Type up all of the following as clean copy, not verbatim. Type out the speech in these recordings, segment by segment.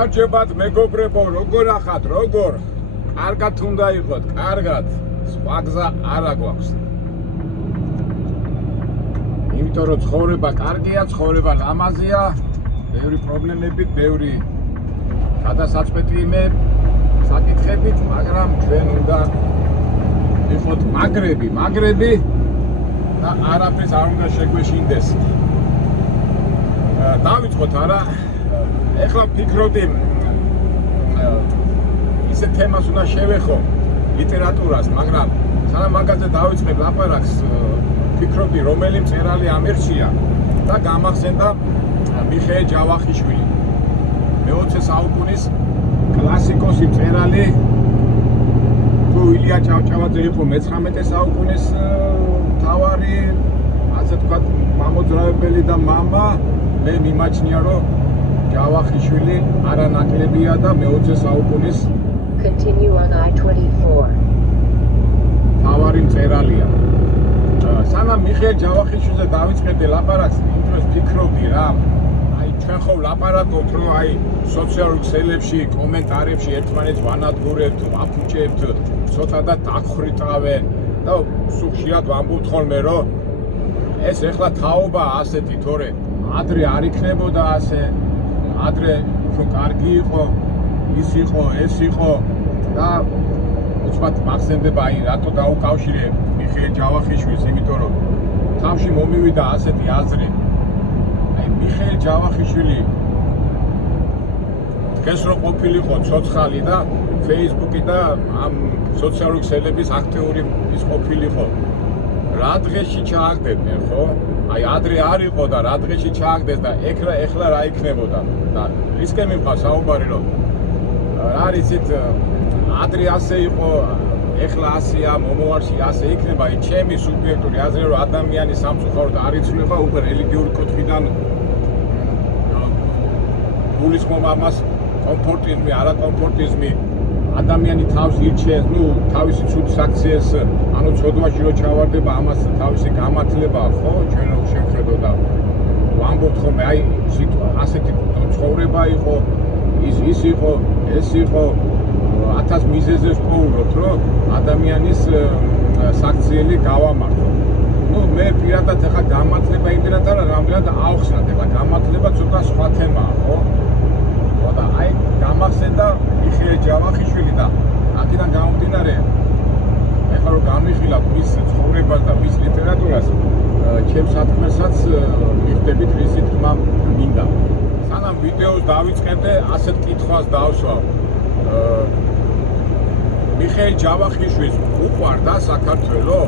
გამარჯობათ მეგობრებო, როგორ ახათ, როგორ? კარგად უნდა იყოთ, კარგად. სხვა გზა არა გვაქვს. იმიტომ რომ ცხოვრება კარგია, ცხოვრება ლამაზია, ბევრი პრობლემებით, ბევრი გადასაწყვეტი საკითხებით, მაგრამ ჩვენ უნდა ვიყოთ მაგრები და არაფერს არ უნდა შეგვეშინდეს. დავიწყოთ არა? ეხლა ვფიქრობდი ისე თემას უნდა შევეხო ლიტერატურას, მაგრამ სანამ მაგაზე დავიწყებ ლაპარაკს, ვფიქრობდი რომელი მწერალი ამერჩია და გამახსენდა მიხეილ ჯავახიშვილი. მე-20 საუკუნის კლასიკოსი მწერალი, თუ ილია ჭავჭავაძე იყო მე-19 საუკუნის მთავარი, ასე ვთქვათ, მამოძრავებელი და მამა, მე მიმაჩნია რომ ჯავახიშვილი არანაკლებია და მე-20 საუკუნის Continue on I-24. თავარი მწერალია. სანამ მიხეილ ჯავახიშვილზე დავიწყებდი ლაპარაკს, იმ დროს ვფიქრობდი რა, ჩვენ ხო ვლაპარაკობთ, რომ სოციალურ ქსელებში, კომენტარებში ერთმანეთს ვანადგურებთ, ვაფუჭებთ, ცოტა და დაგხრიტავენ და სულ ვამბობთ ხოლმე, რომ ეს ეხლა თაობა ასეთი, თორე ადრე არ იქნებოდა ასე, ადრე უფრო კარგი იყო, ის იყო, ეს იყო და უცბად მახსენდება რატო დაუკავშირე მიხეილ ჯავახიშვილს, იმიტომ რომ თავში მომივიდა ასეთი აზრი. მიხეილ ჯავახიშვილი დღეს რო ყოფილიყო ცოცხალი და Facebook-ი და ამ სოციალური ქსელების აქტიური ის ყოფილიყო, რა დღეში ჩააგდებდნენ, ხო? ადრე არ იყო და რა დღეში ჩააგდეს და ეხლა რა იქნებოდა და ისკენ მიყვა საუბარი რომ რა არიცით ადრე ასე იყო, ეხლა ასეა, მომავალში ასე იქნება. ჩემი სუბიექტური აზრი რომ ადამიანის სამწუხაროდ არ იცვლება უკვე რელიგიური კუთხიდან გულისხმობა ამას კომფორტიზმი, არაკომფორტიზმი, ადამიანი თავს ირჩევს, თავისი ცუდი საქციეს, ანუ ცოდვაში რო ჩავარდება, ამას თავისი გამართლება, ხო, ჩვენ რო შევხედო და ვამბობთ ხოლმე, ასეთი ცხოვრება იყო, ის იყო, ეს იყო, 1000 მიზეზებს პოულობთ, რომ ადამიანის საქციელი გავამართო. მე პირადად ახლა გამართლება იმდენად არა, რამდენად ავხსნათ, ახლა გამართლება ცოტა სხვა თემაა, ხო? და გამახსენდა მიხეილ ჯავახიშვილი და აქედან გამომდინარე, ეხლა რომ გამიხილავ მის ცხოვრებას და მის ლიტერატურას, ჩემს საქმესაც მივხვდებით რისი თქმა მინდა. სანამ ვიდეოს დავიწყებდე, ასეთ კითხვას დავსვავ. მიხეილ ჯავახიშვილს უყვარდა საქართველო?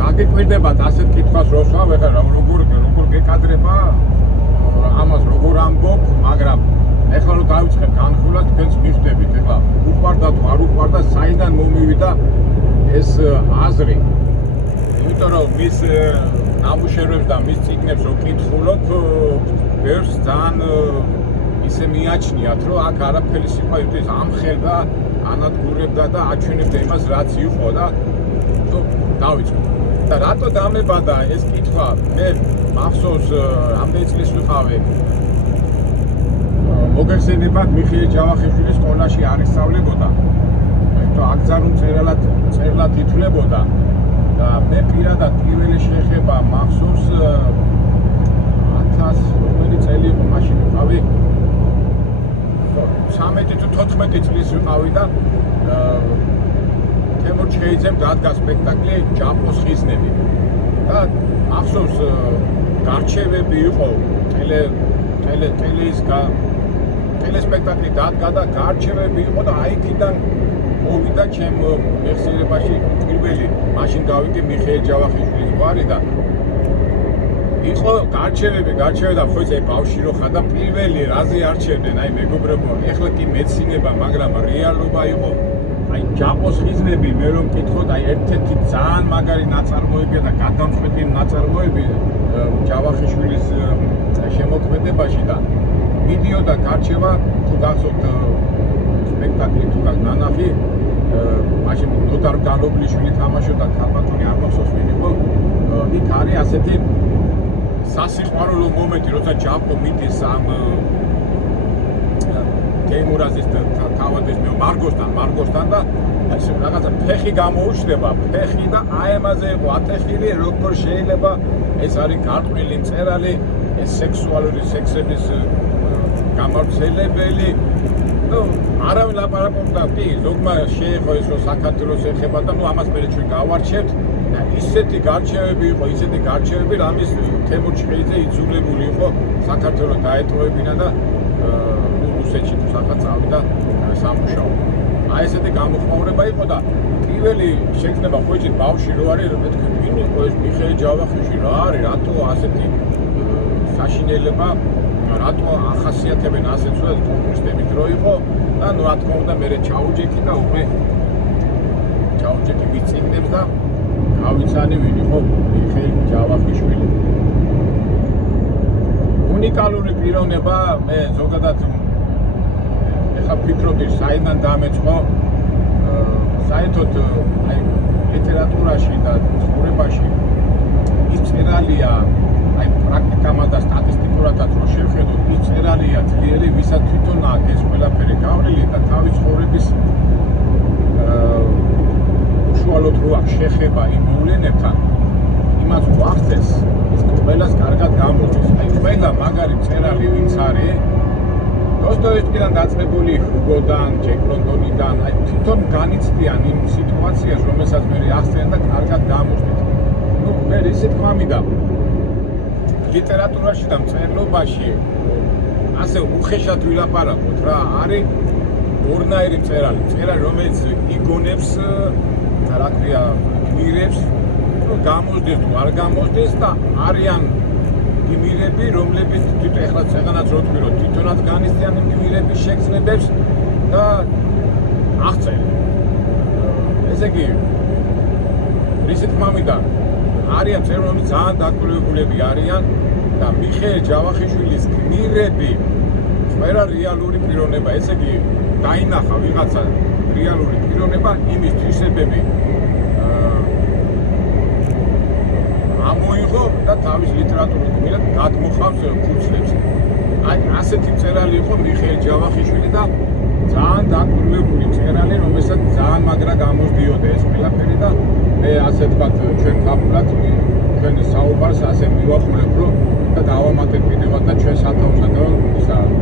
გაგიკვირდებათ ასეთ კითხვას რო ვსვავ, ეხლა როგორ გეკადრება ამას როგორ ამბობ, მაგრამ ეხლა რომ დავიწყებ განხილვას, თქვენც მივხვდებით, ეხლა უყვარდა თუ არ უყვარდა, საიდან მომივიდა ეს აზრი. იმიტომ რომ მის ნამუშევრებს და მის წიგნებს რო კითხულობ, ბევრს ძალიან ისე მიაჩნიათ, რომ აქ არაფერი სიყვარულის ამხელდა, ანადგურებდა და აჩვენებდა იმას, რაც იყო და დავიწყო. და რატო დამებადა ეს კითხვა? მე მახსოვს რამდენი წლის ვიყავი. მოგეხსენებათ მიხეილ ჯავახიშვილის სკოლაში არ ისწავლებოდა. იმიტომ აკრძალულ წერილად ითვლებოდა და მე პირადად პირველი შეხება მახსოვს 1000 რომელი წელი იყო, მაშინ ვიყავი 13 თუ 14 წლის ვიყავი და თემურ ჩხეიძემ დადგა სპექტაკლი ჯაპოს ხიზნები და ახსოვს გარჩევები იყო ტელესპექტაკლი დადგა და გარჩევები იყო და იქიდან მოვიდა ჩემ მეხსიერებაში პირველი მაშინ გავიგე მიხეილ ჯავახიშვილის გვარი და იყო გარჩევები და ხო იცი ბავში რო ხარ და პირველი რაზე არჩევდნენ, მეგობრებო, ეხლა კი მეცინება, მაგრამ რეალობა იყო. ჯაპოს ხიზნები, მე რომ მკითხოთ, ერთ-ერთი ძალიან მაგარი ნაწარმოებია და გადამწყვეტი ნაწარმოები ჯავახიშვილის შემოქმედებაში და მიდიოდა გარჩევა, თუ გახსოვთ სპექტაკლი თუ ნანახი, მაშინ ნოდარ გალობლიშვილი თამაშობდა, ქალბატონი არ მახსოვს ვინ იყო, იქ არის ასეთი სასიყვარულო მომენტი, როცა ჯაპო მიდის ამ თეიმურაზის თავადის მარგოსთან და ესე რაღაცა ფეხი გამოუჩნდება, ფეხი და აი ამაზე იყო ათეხილი, როგორ შეიძლება ეს არის გარყვნილი მწერალი, ეს სექსუალური სექსების გამავრცელებელი. ნუ არავინ ლაპარაკობდა, კი, ზოგმა შეეხო ეს რომ საქართველოს ეხება და ნუ ამას მე ჩვენ გავარჩევთ. და ისეთი გარჩევები იყო, რამის თემურ ჩხეიძე იძულებული იყო საქართველოს დაეტოვებინა და რუსეთში თუ სადღაც წავიდა სამუშაო. აი ესეთი გამოხმაურება იყო და პირველი შექმნება ხო იცით ბავშვი რო არის მე თქვენ ვინ იყო ეს მიხეილ ჯავახიშვილი რა არის რატო ასეთი საშინელება რატო ახასიათებენ ასეთ სულ კომუნისტების დრო იყო და ნუ რა თქმა უნდა მე ჩაუჯექი და უკვე ჩაუჯექი მიწიგნებს და გავიცანი ვინ იყო მიხეილ ჯავახიშვილი. უნიკალური პიროვნება მე ზოგადად ეხლა ვფიქრობ საიდან დამეწყო საერთოდ აი ლიტერატურაში და ცხოვრებაში ის წერალია აი პრაქტიკამად და სტატისტიკურადაც რო შევხედოთ ის წერალია ძლიერი ვისაც თვითონ აქვს ეს ყველაფერი გავლილი და თავის ცხოვრების უშუალოდ რო აქვს შეხება იმ მოვლენებთან იმას გვახსენს ის ყველას კარგად გამოდის აი ყველა მაგარი წერალი ვინც არის დოსტოევსკიდან დაწყებული ჰუგოდან, ჯეკ ლონდონიდან, აი თვითონ განიცდიან იმ სიტუაციას, რომელსაც მე ახსენე და კარგად გამოსდით. ნუ მე ისე თქმა მინდა ლიტერატურაში და მწერლობაში ასე უხეშად ვილაპარაკოთ რა, არის ორნაირი მწერალი, რომელიც იგონებს, რა ქვია, გმირებს, გამოსდეს თუ არ გამოსდეს და არიან გმირები, რომლებიც თვითონ ეხლა ცეღანაც რო თქვი რომ თვითონაც განიცდიან გმირების შეგრძნებებს და აღწერენ. ესე იგი, რისი თქმა მინდა, არიან მწერლები ძალიან დაკვირვებულები არიან და მიხეილ ჯავახიშვილის გმირები ყველა რეალური პიროვნება, ესე იგი, დაინახა ვიღაცა რეალური პიროვნება იმის თვისებები ამოიღო და თავის ლიტერატურულ გმირად გადმოხავს ფურცლებს. აი ასეთი მწერალი იყო მიხეილ ჯავახიშვილი და ძალიან დაკვირვებული მწერალი, რომელსაც ძალიან მაგრა გამოსდიოდა ეს ყველაფერი და მე ასე ვთქვათ ჩვენ ხაბულად ჩვენ საუბარს ასე მივახურებ რომ და დავამატებ კიდევაც და ჩვენ სათავსადან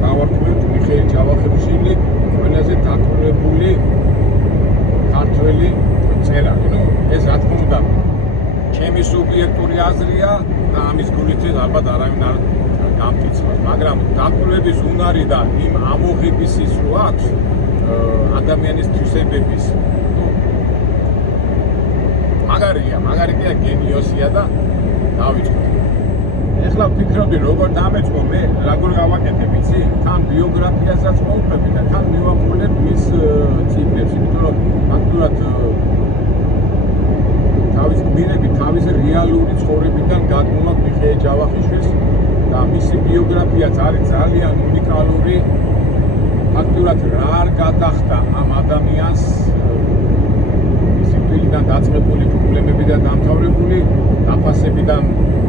გავარკვევთ მიხეილ ჯავახიშვილი ყველაზე დაკვირვებული ქართველი მწერალი. ნუ ეს რა თქმა უნდა ჩემი სუბიექტური აზრია და ამის გულით ალბათ არავინ არ გამტიცავს, მაგრამ დაკვირვების უნარი და იმ ამოღების ის რო აქვს ადამიანის თვისებების მაგარია გენიოსია და დავიწყოთ. ეხლა ვფიქრობდი როგორ დამეწყო მე როგორ გავაკეთებ იცი თან ბიოგრაფიასაც მოვყვები და თან მივაყოლებ მის წიგნებს, იმიტომ რომ ფაქტურად თავის გმირები თავის რეალური ცხოვრებიდან გადმოაქვს მიხეილ ჯავახიშვილს და მისი ბიოგრაფიაც არის ძალიან უნიკალური. ფაქტურად რა არ გადახდა ამ ადამიანს სიკვდილიდან დაწყებული პრობლემებიდან დამთავრებული, დაფასებიდან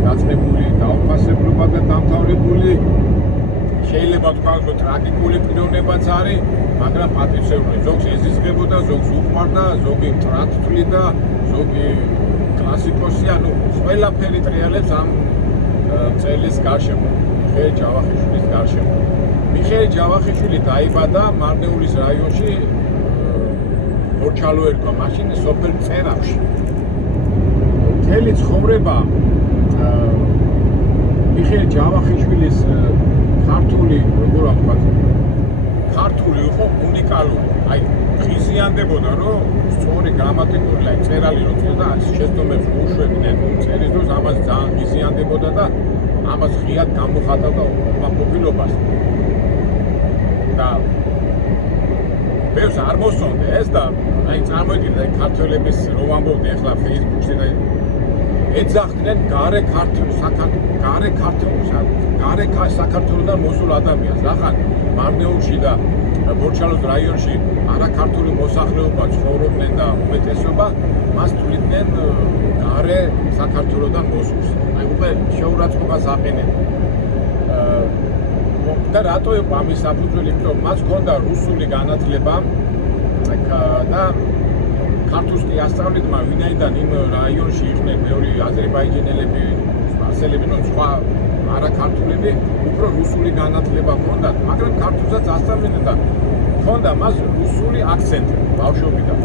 დაწყებული დაუფასებლობიდან დამთავრებული. შეიძლება თქვას რომ ტრაგიკული პიროვნებაც არის, მაგრამ პატივცემული. ზოგს ეზიზღებოდა, ზოგს უყვარდა, ზოგი მტრად თვლიდა, ზოგი კლასიკოსი, ანუ ყველაფერი ტრიალებს ამ მწერლის გარშემო, მიხეილ ჯავახიშვილის გარშემო. მიხეილ ჯავახიშვილი დაიბადა მარნეულის რაიონში, ორჩალო ერქვა, მაშინ სოფელ წერავში. მთელი ცხოვრება მიხეილ ჯავახიშვილის ქართული, როგორ ვთქვათ, ქართული იყო უნიკალური. აი, ღიზიანდებოდა, რომ სწორი გრამატიკული აი წერალი რო წერდა, შეცდომებს უშვებდნენ წერის დროს, ამას ძალიან ღიზიანდებოდა და ამას ღიად გამოხატავდა უკმაყოფილებას. და ბევრს არ მოსწონდა ეს და აი წარმოიდგინე ქართველების რო ამბობდი ახლა Facebook-ში და ეძახდნენ გარე საქართველოსთან მოსულ ადამიანს. რახან მარნეულში და ბორჩალოს რაიონში არაქართული მოსახლეობა ცხოვრობდნენ და უმეტესობა მას თვლიდნენ გარე საქართველოსთან მოსულს. აი უკვე შეურაცხყოფას აყენებდნენ. და რატო იყო ამის საფუძველი? იმიტომ მას ჰქონდა რუსული განათლება და ქართულს კი ასწავლიდა, ვინაიდან იმ რაიონში იყვნენ ბევრი აზერბაიჯანელები, სპარსელები, ნუ სხვა არაქართულები, უფრო რუსული განათლება ჰქონდათ, მაგრამ ქართულსაც ასწავლიდა და ჰქონდა მას რუსული აქცენტი ბავშვობიდან.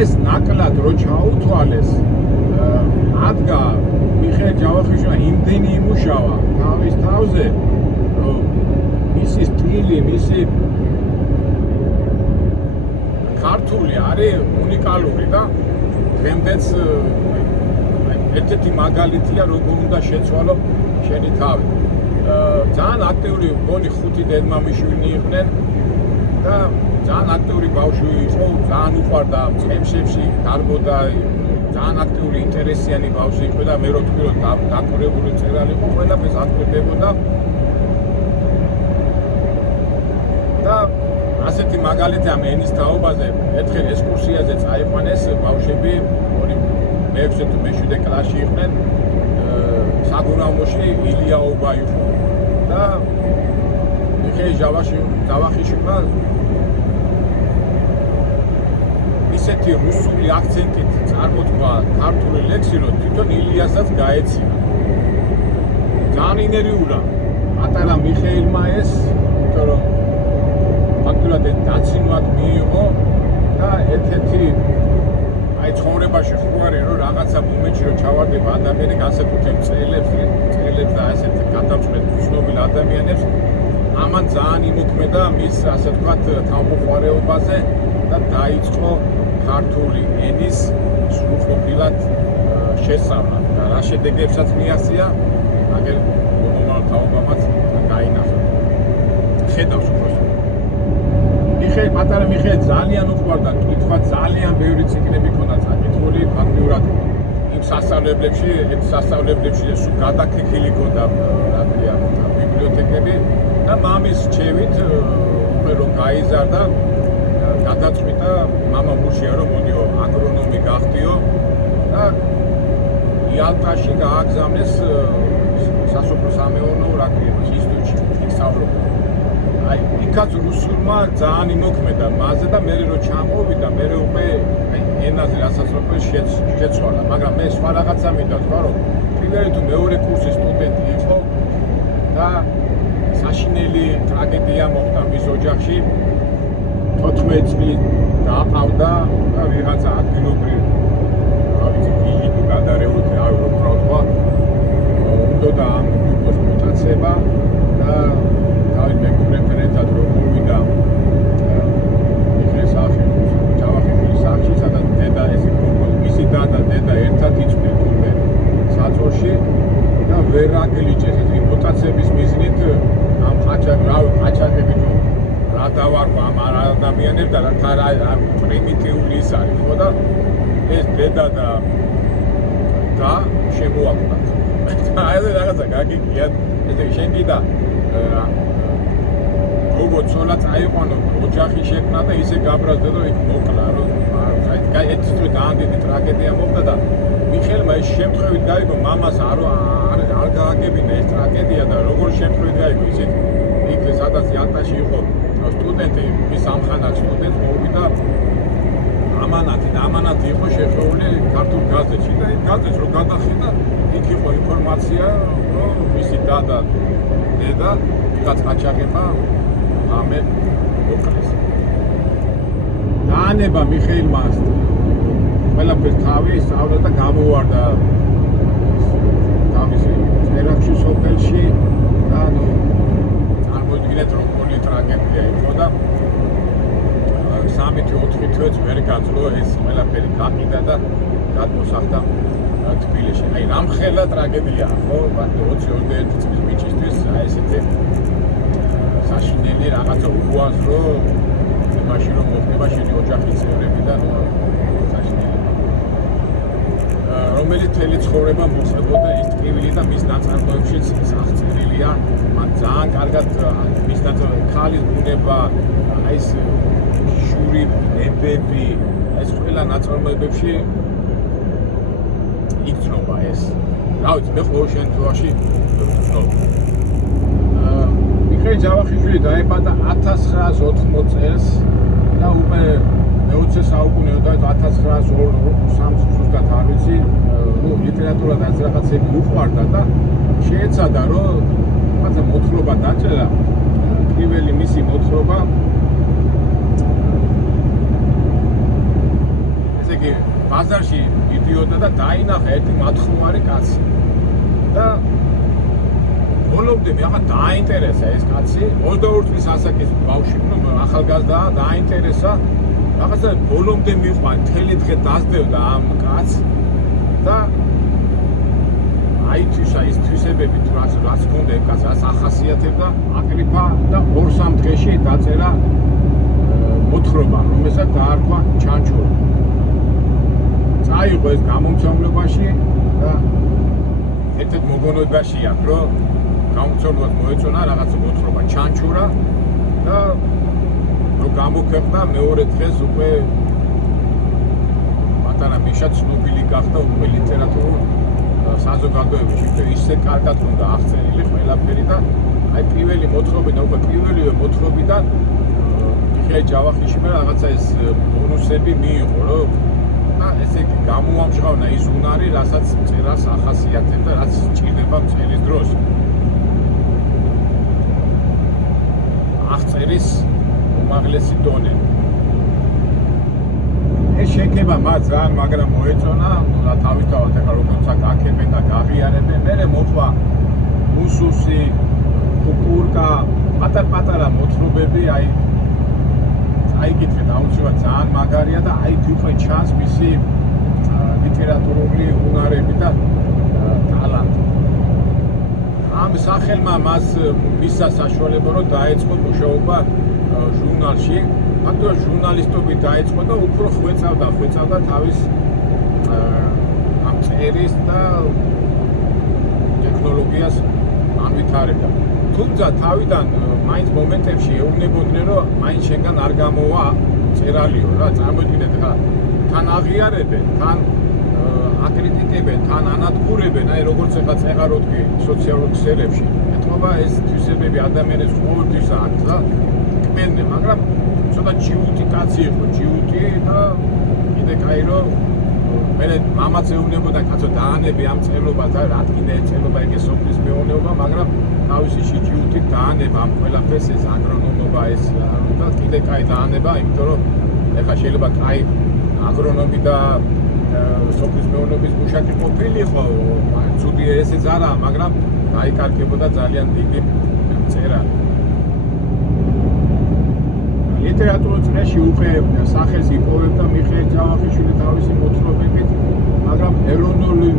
ეს ნაკლად რო ჩაუთვალეს, ადგა მიხეილ ჯავახიშვილმა იმდენი იმუშავა თავის თავზე, რომ მისი სტილი, მისი ქართული არის უნიკალური და დღემდეც ერთ-ერთი მაგალითია, როგორ უნდა შეცვალო შენი თავი. ძალიან აქტიური მგონი 5 დედმამიშვილი იყვნენ და ძალიან აქტიური ბავშვი იყო, ძალიან უყვარდა წემშებში გარბოდა, ძალიან აქტიური ინტერესიანი ბავშვი იყო და მე რო თქვი რომ დაკურებული წერალი იყო, ყველაფერს აკეთებდა და ასეთი მაგალითი ამ ენის თაობაზე ერთხელ ექსკურსიაზე წაიყვანეს ბავშვები, მე-6 თუ მე-7 კლასში იყვნენ, საგურამოში ილიაობა იყო და მიხეილ ჯავახიშვილმა ისეთი რუსული აქცენტით წარმოთქვა ქართული ლექსი, რომ თვითონ ილიასაც გაეცინა. ძალიან ინერვიულა პატარა მიხეილმა ეს, იმიტომ რომ ფაქტურად ეს დაცინვად მიიღო და ერთ-ერთი აი ცხოვრებაში ხო არის რომ რაღაცა მომენტში რომ ჩავარდება ადამიანი განსაკუთრებით წელებს და ასეთ გადამწყვეტ ცნობილ ადამიანებს, ამან ძალიან იმოქმედა მის ასე ვთქვათ თავმოყვარეობაზე და დაიწყო ქართული ენის სრულყოფილად შესწავლა და რა შედეგებსაც მიაღწია, აგერ მომავალ თაობამაც გაინახა. ხედავს უბრალოდ. პატარა მიხეილ ძალიან უყვარდა კითხვა, ძალიან ბევრი წიგნები ჰქონდა წაკითხული, ფაქტიურად იმ სასწავლებლებში სულ გადაქექილი ჰქონდა ბიბლიოთეკები და მამის რჩევით უკვე რომ გაიზარდა, გადაწყვიტა მამა მუშია რომ მოდიო აგრონომი გახდიო და იალტაში გააგზავნეს სასოფლო-სამეურნეო ინსტიტუტში ისწავლობდა. აი, იქაც რუსულმა ძალიან იმოქმედა მასზე და მე რო ჩამოვიდა, მე უკვე ენაზე ასაცნობელს შეცვალა, მაგრამ მე სხვა რაღაცა მინდა თქვა, რომ პირველი თუ მეორე კურსის სტუდენტი იყო და საშინელი ტრაგედია მოხდა მის ოჯახში. 14 წელი დააყავდა და ვიღაცა ადგილობრივ გიჟი თუ გადარეული თავი რო პროვა უნდა ამ გუნდს მუტაცება და თავის მეგობრებთან ერთად რომ მოვიდა მიხეილ ჯავახიშვილის სახლში, სადაც დედა ეს მისი და დედა ერთად იწვნენ თურმე საწოლში და ვერ აგლიჭეს ეს იმუტაცების მიზნით ამ ყაჩაღები თუ რა დავარქვა ამ ადამიანებს და რა პრიმიტიული ის არის ხო და ეს დედა და შემოაკვდათ. აი ეს რაღაცა გაგიგიათ, ესე შენ გიდა როგორც ცოლად წაიყვანო ოჯახი შექმნა და ისე გაბრაზდა რომ იქ მოკლა რომ აი ეს ძალიან დიდი ტრაგედია მოხდა და მიხეილმა ეს შემთხვევით გაიგო მამას არ გააგებინა ეს ტრაგედია და როგორ შემთხვევით გაიგო ისეთ იქ სადაც იალტაში იყო სტუდენტი, მის ამხანაგ სტუდენტს მოვიდა ამანათი იყო შეხვეული ქართულ გაზეთში და იმ გაზეთს რო გადახედა, იქ იყო ინფორმაცია რომ მისი და დედა ვიღაც ყაჩაღება ამე მოკლეს. დაანება მიხეილმა ყველაფერს თავი სწავლა და გამოვარდა თავისი ერაქსში სოფელში და ნუ წარმოიდგინეთ რომ პოლი ტრაგედია იყო და 3-4 თვეც ვერ გაძლო ეს ყველაფერი გაყიდა და გადმოსახდა თბილისში. აი რამხელა ტრაგედია ხო, 20-21 წლის ბიჭისთვის აი ესეთი საშინელი რაღაცა უაზრო იმაში რომ მოხდება შენი ოჯახის წევრები და საშინელი რომელიც მთელი ცხოვრება მოხდებოდა ის ტკივილი და მის ნაწარმოებშიც აღწერილია. მან ძალიან კარგად მის ხალის ბუნება, აი ეს შური ნებები, ეს ყველა ნაწარმოებებში იგრძნობა ეს. რა ვიცი, მე ყოველ შემთხვევაში ვცნობ. მიხეილ ჯავახიშვილი დაიბადა 1980 წელს და უკვე მე-20 საუკუნეო და 1903 ზუსტად არ ვიცი, ლიტერატურა და რაღაცები უყვარდა და შეეცადა რომ რაღაცა მოთხრობა დაწერა. პირველი მისი მოთხრობა ესე იგი ბაზარში მიდიოდა და დაინახა ერთი მათხვარი კაცი და ბოლომდე მაღლა დაინტერესა ეს კაცი 22 წლის ასაკის ბავშვი, ახალგაზრდაა, დაინტერესა რაღაცა ბოლომდე მიყვა, მთელი დღე დასდევდა ამ კაცს და აი ის თვისებები რაც ჰქონდა ეს კაცს, რაც ახასიათებდა, აკრიფა და 2-3 დღეში დაწერა მოთხრობა, რომელსაც დაარქვა ჩანჩური. წაიღო ეს გამომცემლებაში და ერთ-ერთ მოგონებაში აქვს, რომ გამომცემლად მოეწონა რაღაცა მოთხრობა ჩანჩურა და რომ გამოქვეყნა მეორე დღეს უკვე პატარა მიშა ცნობილი გახდა უკვე ლიტერატურულ საზოგადოებაში. ისე კარგად უნდა აღწერილი ყველაფერი და აი პირველი მოთხრობიდან უკვე პირველივე მოთხრობიდან მიხეილ ჯავახიშვილმა რაღაცა ეს ბონუსები მიიღო, რომ და ესე იგი გამოამჟღავნა ის უნარი, რასაც წერას ახასიათებდა, რაც სჭირდება მწერის დროს. აღწერის უმაღლესი დონე. ეს შექება მათ ძალიან მაგრამ მოეწონა, და თავისთავად ახლა როცა გაქებენ და გაღიარებენ, მერე მოხვა მუსუსი, კუკურკა, პატარ-პატარა მოთხრობები, აი აიგეთ აუცილებლად ძალიან მაგარია და აი თვითონ ჩანს მისი ლიტერატურული უნარები და ტალანტი. ამ სახელმა მას მისცა საშუალება რომ დაეწყო მუშაობა ჟურნალში. ფაქტობრივად ჟურნალისტობით დაეწყო და უფრო ხვეწავდა თავის ამ წერის და ტექნოლოგიას ანვითარებდა. თუმცა თავიდან მაინც მომენტებში ეუბნებოდნენ რომ მაინც შენგან არ გამოვა წერალიო რა, წარმოიდგინეთ ხა თან აღიარებენ, თან აკრიტიკებენ, თან ანადგურებენ, აი როგორც ეხლა წეღაროდგი სოციალურ ქსელებში. ეთქობა ეს თვისებები ადამიანის ყოველთვის აქვს და კმენდნენ, მაგრამ ცოტა ჯიუტი კაცი იყო, ჯიუტი და კიდე კაი რომ მე მამაც ეუბნებოდა კაცო დაანები ამ წერლობას და რადგან ეწერლობა ეგ სოფლის მეურნეობა, მაგრამ თავისი ჯიუტით დაანება ამ ყველაფერს ეს აგრონომობა ეს და კიდე კაი დაანება, იმიტომ რომ ეხლა შეიძლება კაი აგრონომი და სოფლის მეურნეობის მუშაკი ყოფილიყო, ცუდი ესეც არა, მაგრამ დაიკარგებოდა ძალიან დიდი მწერალი. ლიტერატურულ წრეში უკვე სახელს იპოვებდა მიხეილ ჯავახიშვილი თავისი მოთხრობებით, მაგრამ ეროვნული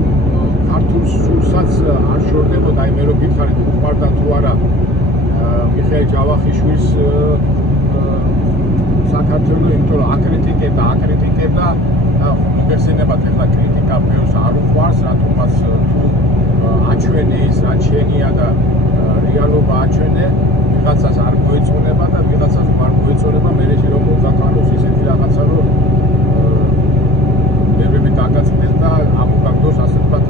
ქართულ სურსაც არ შორდებოდა. აი მე რო გითხარით უყვარდა თუ არა მიხეილ ჯავახიშვილის საქართველო, იმიტომ რომ აკრიტიკებდა და მოგეხსენებათ ეხლა კრიტიკა ბევრს არ უყვარს, რატომაც თუ აჩვენე ის რაც შენია და რეალობა აჩვენე, ვიღაცას არ მოეწონება და ვიღაცას არ მოეწონება, მერე რომ მოგაკაროს ისეთი რაღაცა, რომ ნერვები დაგაწდეს და ამოგაგდოს ასე ვთქვათ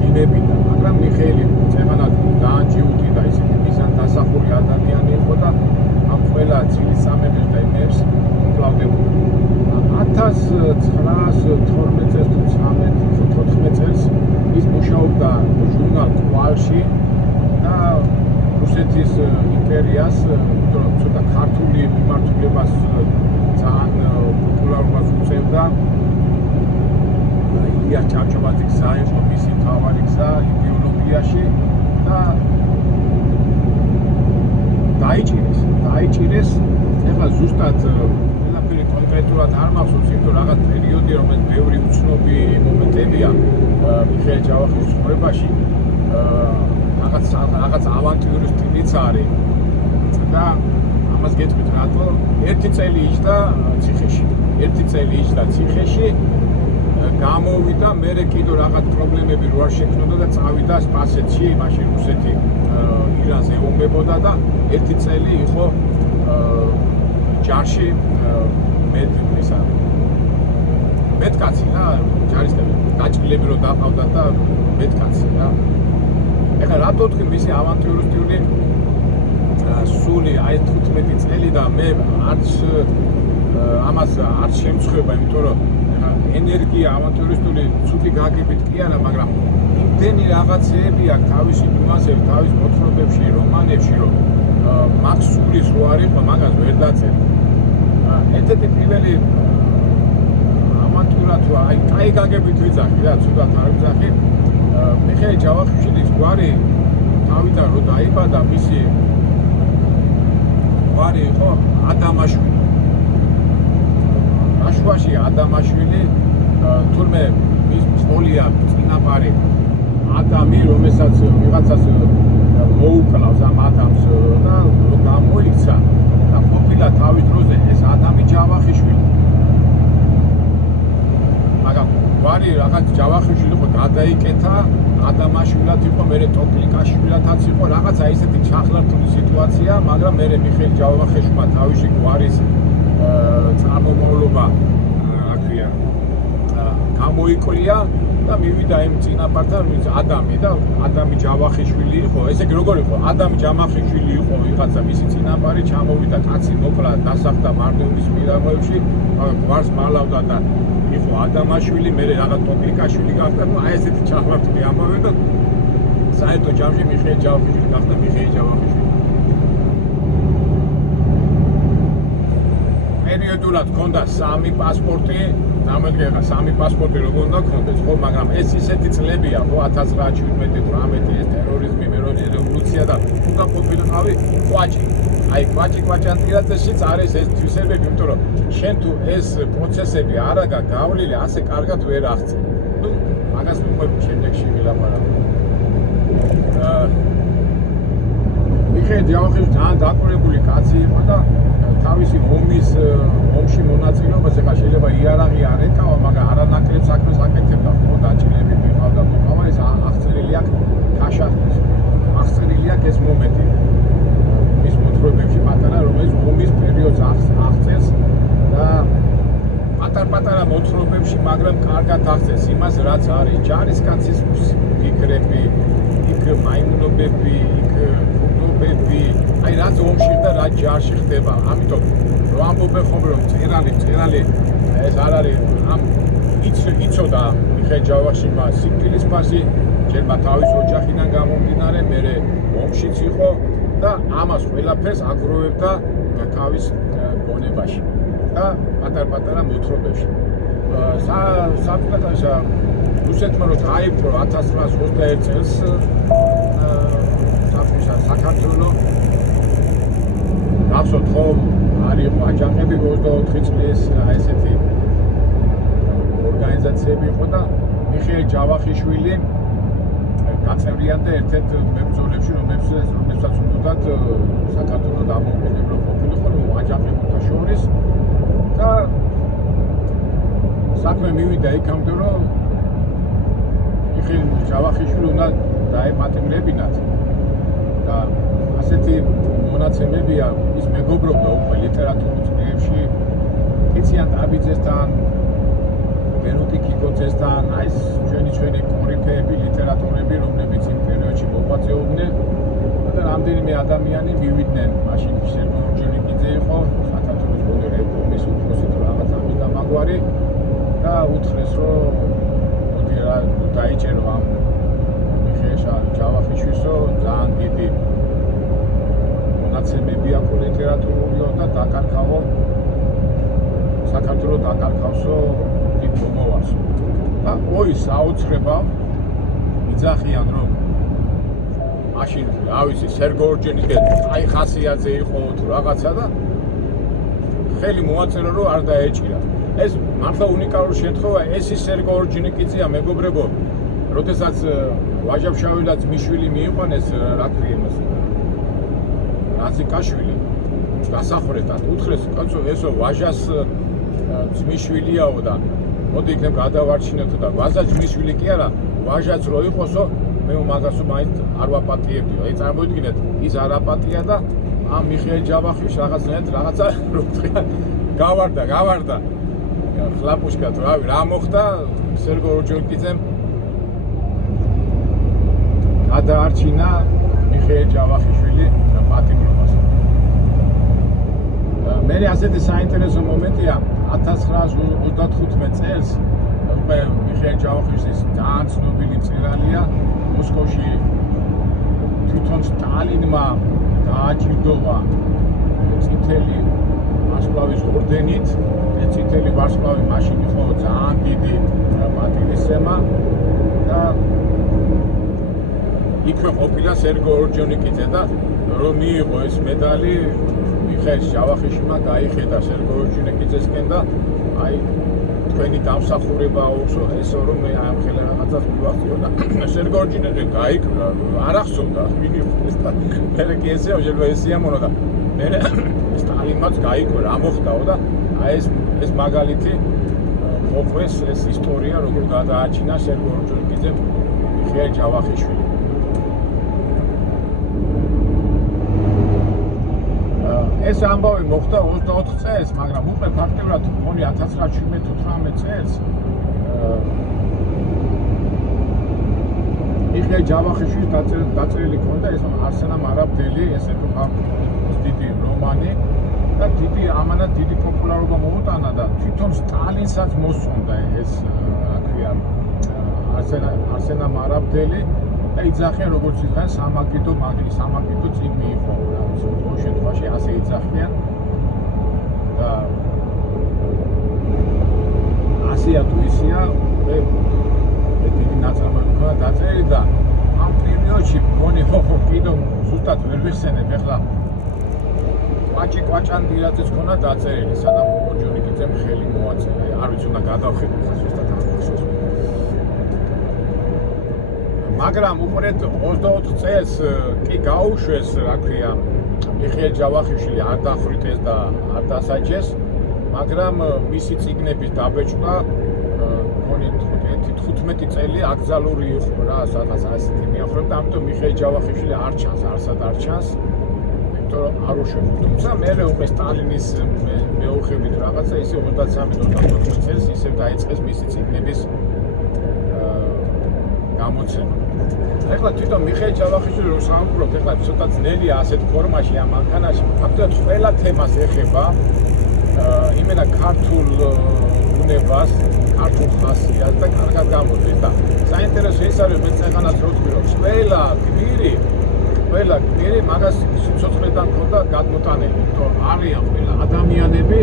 დინებიდან. მაგრამ მიხეილი წეღანად ძალიან ჯიუტი და ისეთი მიზან დასახული ადამიანი იყო და ამ ყველა ცილისამების და იმებს უმკლავდებოდა. 1912 წელს თუ 1914 წელს ის მუშაობდა ჟურნალ კვალში და რუსეთის იმპერიას, ცოტა ქართული მიმართულებას ძალიან პოპულარობას უწევდა. ილია ჭავჭავაძის გზა იყო მისი მთავარი გზა იდეოლოგიაში და დაიჭირეს. ეხლა ზუსტად ყველაფერი კონკრეტულად არ მახსოვს, იმიტომ რაღაც პერიოდი, რომელიც ბევრი უცნობი მომენტებია მიხეილ ჯავახიშვილის ცხოვრებაში, რაღაც ავანტიურის სტილიც არის და ამას გეტყვით რატო ერთი წელი იჯდა ციხეში, გამოვიდა, მერე კიდევ რაღაც პრობლემები რო არ შექმნოდა და წავიდა სპასეთში, მაშინ რუსეთი ირანს ეომებოდა და ერთი წელი იყო ჯარში მეტკაცი რა, ჯარისკები დაჭრილები რო დაყავდა და მეტკაცი რა. ეხლა რატო თქვი მისი ავანტიურისტული სული აი 15 წელი და მე არც ამას არ შემცხება, იმიტომ რომ ენერგია ავანტურისტული ცუდი გაგებით კი არა, მაგრამ იმდენი რაღაცეები აქვს თავისი ნიუანსები, თავის მოთხრობებში, რომანებში, რომ მაგ სულის რო არ იყო, მაგას ვერ დაწერთ. ერთ-ერთი პირველი ავანტურა თუ აი კაი გაგებით ვიძახი რა, ცუდად არ ვიძახი. მიხეილ ჯავახიშვილის გვარი თავიდან რო დაიბადა, მისი გვარი იყო ადამაშვილი. რაშუაში ადამაშვილი თურმე მის მწოლია წინაპარი ადამი, რომელსაც ვიღაცას მოუკლავს ამ ადამს და რო გამოიქცა და ყოფილა თავის დროზე ეს ადამი ჯავახიშვილი. მაგრამ გვარი რაღაც ჯავახიშვილი იყო გადაიკეთა, ადამაშვილად იყო, მერე ტოპლიკაშვილადაც იყო, რაღაცა ისეთი ჩახლართული სიტუაცია, მაგრამ მერე მიხეილ ჯავახიშვილმა თავისი გვარის წარმომავლობა აქვია გამოიკვლია და მივიდა იმ წინაპართან, ვინც ადამი და ადამი ჯავახიშვილი იყო. ესე იგი როგორ იყო? ადამი ჯავახიშვილი იყო ვიღაცა მისი წინაპარი, ჩამოვიდა კაცი მოკლა, დასახდა მარნეულის მიდამოებში, გვარს მალავდა და იყო ადამაშვილი, მერე რაღაც ტოპლიკაშვილი გახდა. ნუ აი ესეთი ჩახლართული ამბავი და საერთო ჯამში მიხეილ ჯავახიშვილი გახდა მიხეილ ჯავახიშვილი. პერიოდულად ჰქონდა 3 პასპორტი, დამდგება 3 პასპორტი როგორ უნდა გქონდეს, ხო, მაგრამ ეს ისეთი წლებია, ხო, 1917-18 ეს ტერორიზმი, მეროდი რევოლუცია და უნდა ყოფილიყავი ყვაჭი. აი ყვაჭანტირაძეშიც არის ეს თვისებები, იმიტომ რომ შენ თუ ეს პროცესები არ აგა გავლილი, ასე კარგად ვერ აღწევ. ნუ მაგას მოყვები შემდეგში ვილაპარაკო. მიხეილ ჯავახიშვილი ძალიან დაკვირვებული კაცი იყო და თავისი ომში მონაწილეობას ეხლა შეიძლება იარაღი არ ეკავა, მაგრამ არანაკლებ საქმეს აკეთებდა, ხო, დაჭილები მიყავდა, მოყავა, ეს აღწერილი აქვს ქაშახტის. აღწერილი აქვს ეს მომენტი მის მოთხრობებში პატარა, რომელიც ომის პერიოდს აღწერს და პატარ-პატარა მოთხრობებში, მაგრამ კარგად აღწერს იმას, რაც არის ჯარისკაცის ფიქრები, იქ მაიმუნობები, იქ ფუტობები, აი რაც ომში და რაც ჯარში ხდება. ამიტომ რო ამბობენ ხოლმე რომ წერალი ეს არ არის ამ იცოდა მიხეილ ჯავახიშვილმა სიკვდილის ფასი, ჯერმა თავის ოჯახიდან გამომდინარე, მერე ომშიც იყო და ამას ყველაფერს აგროვებდა თავის გონებაში და პატარ-პატარა მოთხრობებში. საკუთარ რუსეთმა რო დაიპყრო 1921 წელს საქართველო გახსოვთ ხო, არის იყო აჯანყები 24 წლის ესეთი ორგანიზაციები იყო და მიხეილ ჯავახიშვილი გაწევრიანდა ერთ-ერთ მებრძოლებში, რომელსაც უნდათ საქართველო დამოუკიდებელ ყოფილიყო აჯანყებულთა შორის და საქმე მივიდა იქამდე, რომ მიხეილ ჯავახიშვილი უნდა დაემატებინათ და ასეთი მონაცემებია, ის მეგობრობდა უკვე ლიტერატურულ წრეებში ტიციან ტაბიძესთან, ბერუტი კიკოძესთან, აი ჩვენი კორიფეები, ლიტერატორები, რომლებიც იმ პერიოდში მოღვაწეობდნენ და რამდენიმე ადამიანი მივიდნენ, მაშინ სერგო ორჯონიკიძე იყო, საქართველოს გონე რეფორმის უფროსი თუ რაღაც ამის დამაგვარი და უთხრეს, რომ მოდი რა დაიჭერო ამ მიხეილ ჯავახიშვილსო, ძალიან დიდი მონაცემები აქვს ლიტერატურული და დაკარგავო საქართველოს დაკარგავსო დიდ მომავალს. და საოცრება იძახიან, რომ მაშინ რა ვიცი სერგო ორჯონიკიძე აი ხასიაძე იყო თუ რაღაცა და ხელი მოაწერა, რომ არ დაეჭირა. ეს მართლა უნიკალური შემთხვევა, ეს ის სერგო ორჯონიკიძეა, მეგობრებო, როდესაც ვაჟა-ფშაველას მიშვილი მიიყვანეს, რა ქვია იმას, რაზიკაშვილი გასახრეთად უთხრეს, კაცო, ესო ვაჟას ძმისშვილიაო და მოდი იქნებ გადავარჩინოთ და ვაჟა ძმისშვილი კი არა, ვაჟაც რო იყოსო, მე მაგასო მაინც არ ვაპატიებდიო. აი წარმოიდგინეთ, ის არ აპატია და ამ მიხეილ ჯავახიშვილს რაღაცა რო თქვა გავარდა ხლაპუშკა თუ რავი რა მოხდა, სერგო ორჯონიკიძემ გადაარჩინა მიხეილ ჯავახიშვილი და პატიმრობას. მე ასეთი საინტერესო მომენტია 1935 წელს მიხეილ ჯავახიშვილის ძალიან ცნობილი მწერალია მოსკოვში თვითონ სტალინმა დააჯილდოვა წითელი ვარსკვლავის ორდენით. ეს წითელი ვარსკვლავი მაშინ იყო ძალიან დიდი პატივისცემა და იქვე ყოფილა სერგო ორჯონიკიძე და რომ მიიღო ეს медаლი მიხეილ ჯავახიშვილმა გაიხედა სერგო ორჯონიკიძესკენ და აი თქვენი დამსახურება ესო რომ მე ამ ხელა რაღაცას მივახციო და სერგო ორჯონიკიძე გაიქრა არ ახსოვდა მინიმუმს და მე კი ესეო ესიამონო და მე სტალინმაც გაიქრა რა მოხდაო და აი ეს მაგალითი მოყვეს ეს ისტორია როგორ გადააჩინა სერგო ორჯონიკიძემ მიხეილ ჯავახიშვილი. ეს ამბავი მოხდა 24 წელს, მაგრამ უკვე ფაქტიურად მგონი 1917-18 წელს მიხეილ ჯავახიშვილის დაწერილი ქონდა ეს არსენა მარაბდელი, ეს დიდი რომანი და ამანად დიდი პოპულარობა მოუტანა და თვითონ სტალინსაც მოსწონდა ეს რა ქვია არსენა მარაბდელი და იძახიან როგორც ვთქვენ სამაგიდო წიგნი იყო რა ვიცი შემთხვევაში ასე იძახიან და ასია თუ ისია დიდი ნაწარმოები ქონდა დაწერილი და ამ პერიოდში მგონი კიდევ ზუსტად ვერ ვიხსენებ ეხლა კვაჭანდილაძეც ქონდა დაწერილი სანამ ორჯონიკიძემ ხელი მოაწერა არ ვიცი უნდა გადავხედოთ ზუსტად ამ პროცესს მაგრამ უყურეთ 24 წელს კი გაუშვეს რა ქვია მიხეილ ჯავახიშვილი არ დახვრიტეს და არ დასაჯეს მაგრამ მისი წიგნების დაბეჭდა მგონი 15 წელი აკრძალული იყო რა სადაც ასეთი მიახლოება და ამიტომ მიხეილ ჯავახიშვილი არ ჩანს არსად არ ჩანს იმიტომ არ უშვებთ თუმცა მე უკვე სტალინის მეუხებით რაღაცა ისე 33-34 წელს ისევ დაიწყეს მისი წიგნების გამოცემა. ეხლა თვითონ მიხეილ ჯავახიშვილი რო საუბრობთ, ეხლა ცოტა ძნელია ასეთ ფორმაში ამ მანქანაში. ფაქტობრივად ყველა თემას ეხება. იმენა ქართულ უნებას, ქართულ ხასიათს და კარგად გამოდის და საინტერესო ის არის მე წეღანაც რო ვთქვი, რომ ყველა გმირი მაგას სიცოცხლედან ქონდა გადმოტანილი. იმიტომ არიან ყველა ადამიანები,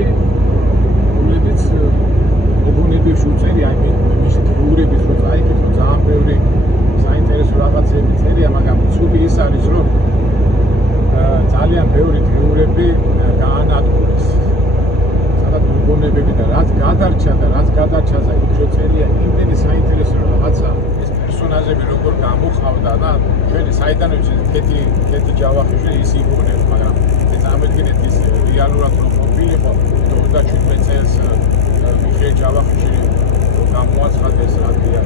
რომლებიც ოგონებებში უწერია აი მისი დღიურების რო წაიკითხო ძალიან ბევრი საინტერესო რაღაცები წერია, მაგრამ ცუდი ის არის რომ ძალიან ბევრი დღიურები გაანადგურეს. სადაც ოგონებები და რაც გადარჩა იქ რო წერია იმდენი საინტერესო რაღაცა ეს პერსონაჟები როგორ გამოყავდა და ჩვენი საიდან ვიცით კეთი ჯავახიშვილი ის იგონებს, მაგრამ ეს წარმოიდგინეთ ის რეალურად რო ყოფილიყო 27 წელს მიხეილ ჯავახიშვილი გამოაცხადეს რა ქვია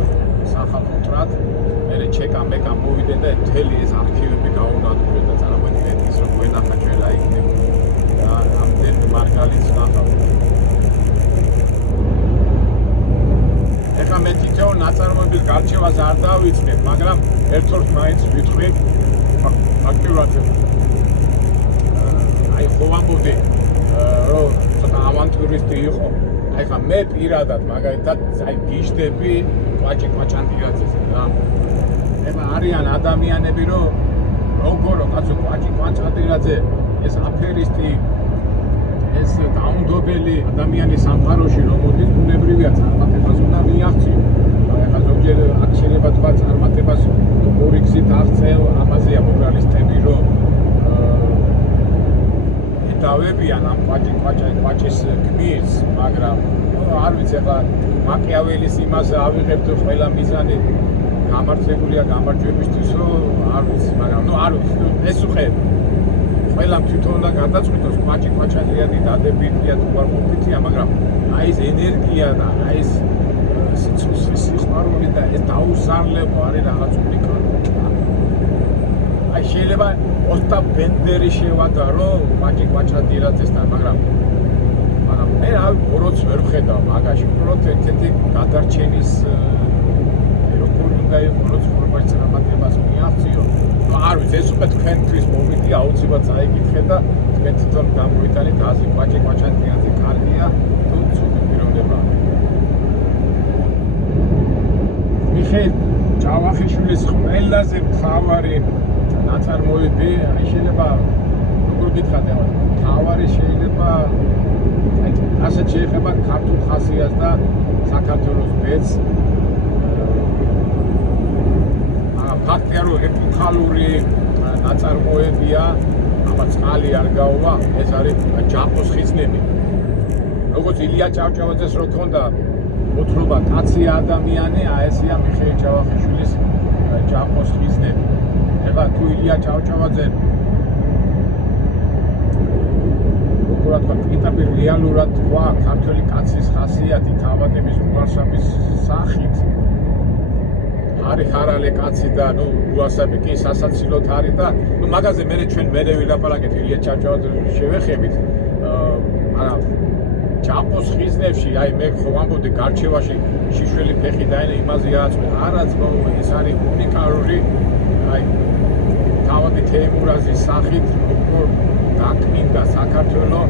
სახალხო მტრად, მერე ჩეკა-მეკა მოვიდნენ და მთელი ეს არქივები გაუნადგურეს და წარმოიდგინეთ ის რომ გვენახა ჩვენ რა იქნება და ამდენ მარგალიტს ნახავთ. ეხლა მე თითოეულ ნაწარმოების გარჩევას არ დავიწყებ, მაგრამ ერთ-ერთ მაინც ვიტყვი ფაქტიურად აი ხო ვამბობდი რომ ცოტა ავანტურისტი იყო. აი ხა მე პირადად მაგალითად აი გიждები კვაჭანდილაძეზე რა. ეხლა არიან ადამიანები რომ როგორ კაცო კვაჭანდილაძე ეს აფერისტი ეს დაუნდობელი ადამიანის სამყაროში რომ მოდის ბუნებრივია წარმატებას უნდა მიაღწიო. ეხლა ზოგჯერ აქ შეიძლება თქვა წარმატებას ორი გზით აღწევ, ამაზეა მორალისტები რომ დავებიან ამ კვაჭის გმირს, მაგრამ არ ვიცი ეხლა მაკიაველის იმას ავიღებთ ყველა მიზანი გამართლებულია გამარჯვებისთვის, არ ვიცი, მაგრამ არ ვიცი, ეს უხე ყველამ თვითონ უნდა გადაწყვიტოს კვაჭანიანი დადებითია თუ არ ყოფითია, მაგრამ აი ეს ენერგია და აი ეს სიყვარული და ეს დაუსარლებო არის რაღაც უნიკალური. აი შეიძლება ოსტაპ ბენდერი შევადარო კვაჭანდილაძესთან, მაგრამ მე ოროც ვერ ვხედავ მაგაში, უბრალოდ ერთ-ერთი გადარჩენის როგორ უნდა იყოს ფორმაში წარმატებას მიაღწიო. არ ვიცი, ეს უკვე თქვენთვის მომენტი აუცილებლად წაიგეთ მეკითხე და თქვენ თვითონ გამოიტანეთ აზრი კვაჭი-კვაჭანტიანზე კარგია თუ ცუდი პიროვნებაა. მიხეილ ჯავახიშვილის ყველაზე მთავარი ნაწარმოები, აი შეიძლება როგორ გითხრათ, მთავარი შეიძლება ასეთ შეეხება ქართულ ხასიათს და საქართველოს ბედს. ფაქტია, რომ ეპოქალური ნაწარმოებია, აბა წყალი არ გაუვა, ეს არის ჯაყოს ხიზნები. როგორც ილია ჭავჭავაძეს რო ქონდა მოთხრობა კაცი ადამიანი, ესეა მიხეილ ჯავახიშვილის ჯაყოს ხიზნები. ეხლა თუ ილია ჭავჭავაძე როგორ თქვა, პირდაპირ რეალურად თქვა ქართველი კაცის ხასიათი თავადების უარსაბის სახით არის ხარალე კაცი და ნუ უასაბი კი სასაცილოდ არის და ნუ მაგაზე მე ჩვენ მერე ვილაპარაკეთ ილია ჭავჭავაძეს შევეხებით. მაგრამ ჯაყოს ხიზნებში აი მე ხო ვამბობდი გარჩევაში შიშველი ფეხი დაენა იმაზე ააწყვეტ. არა ძმაო, ეს არის უნიკალური აი თავადი თეიმურაზის სახით როგორ დაკნინდა საქართველოს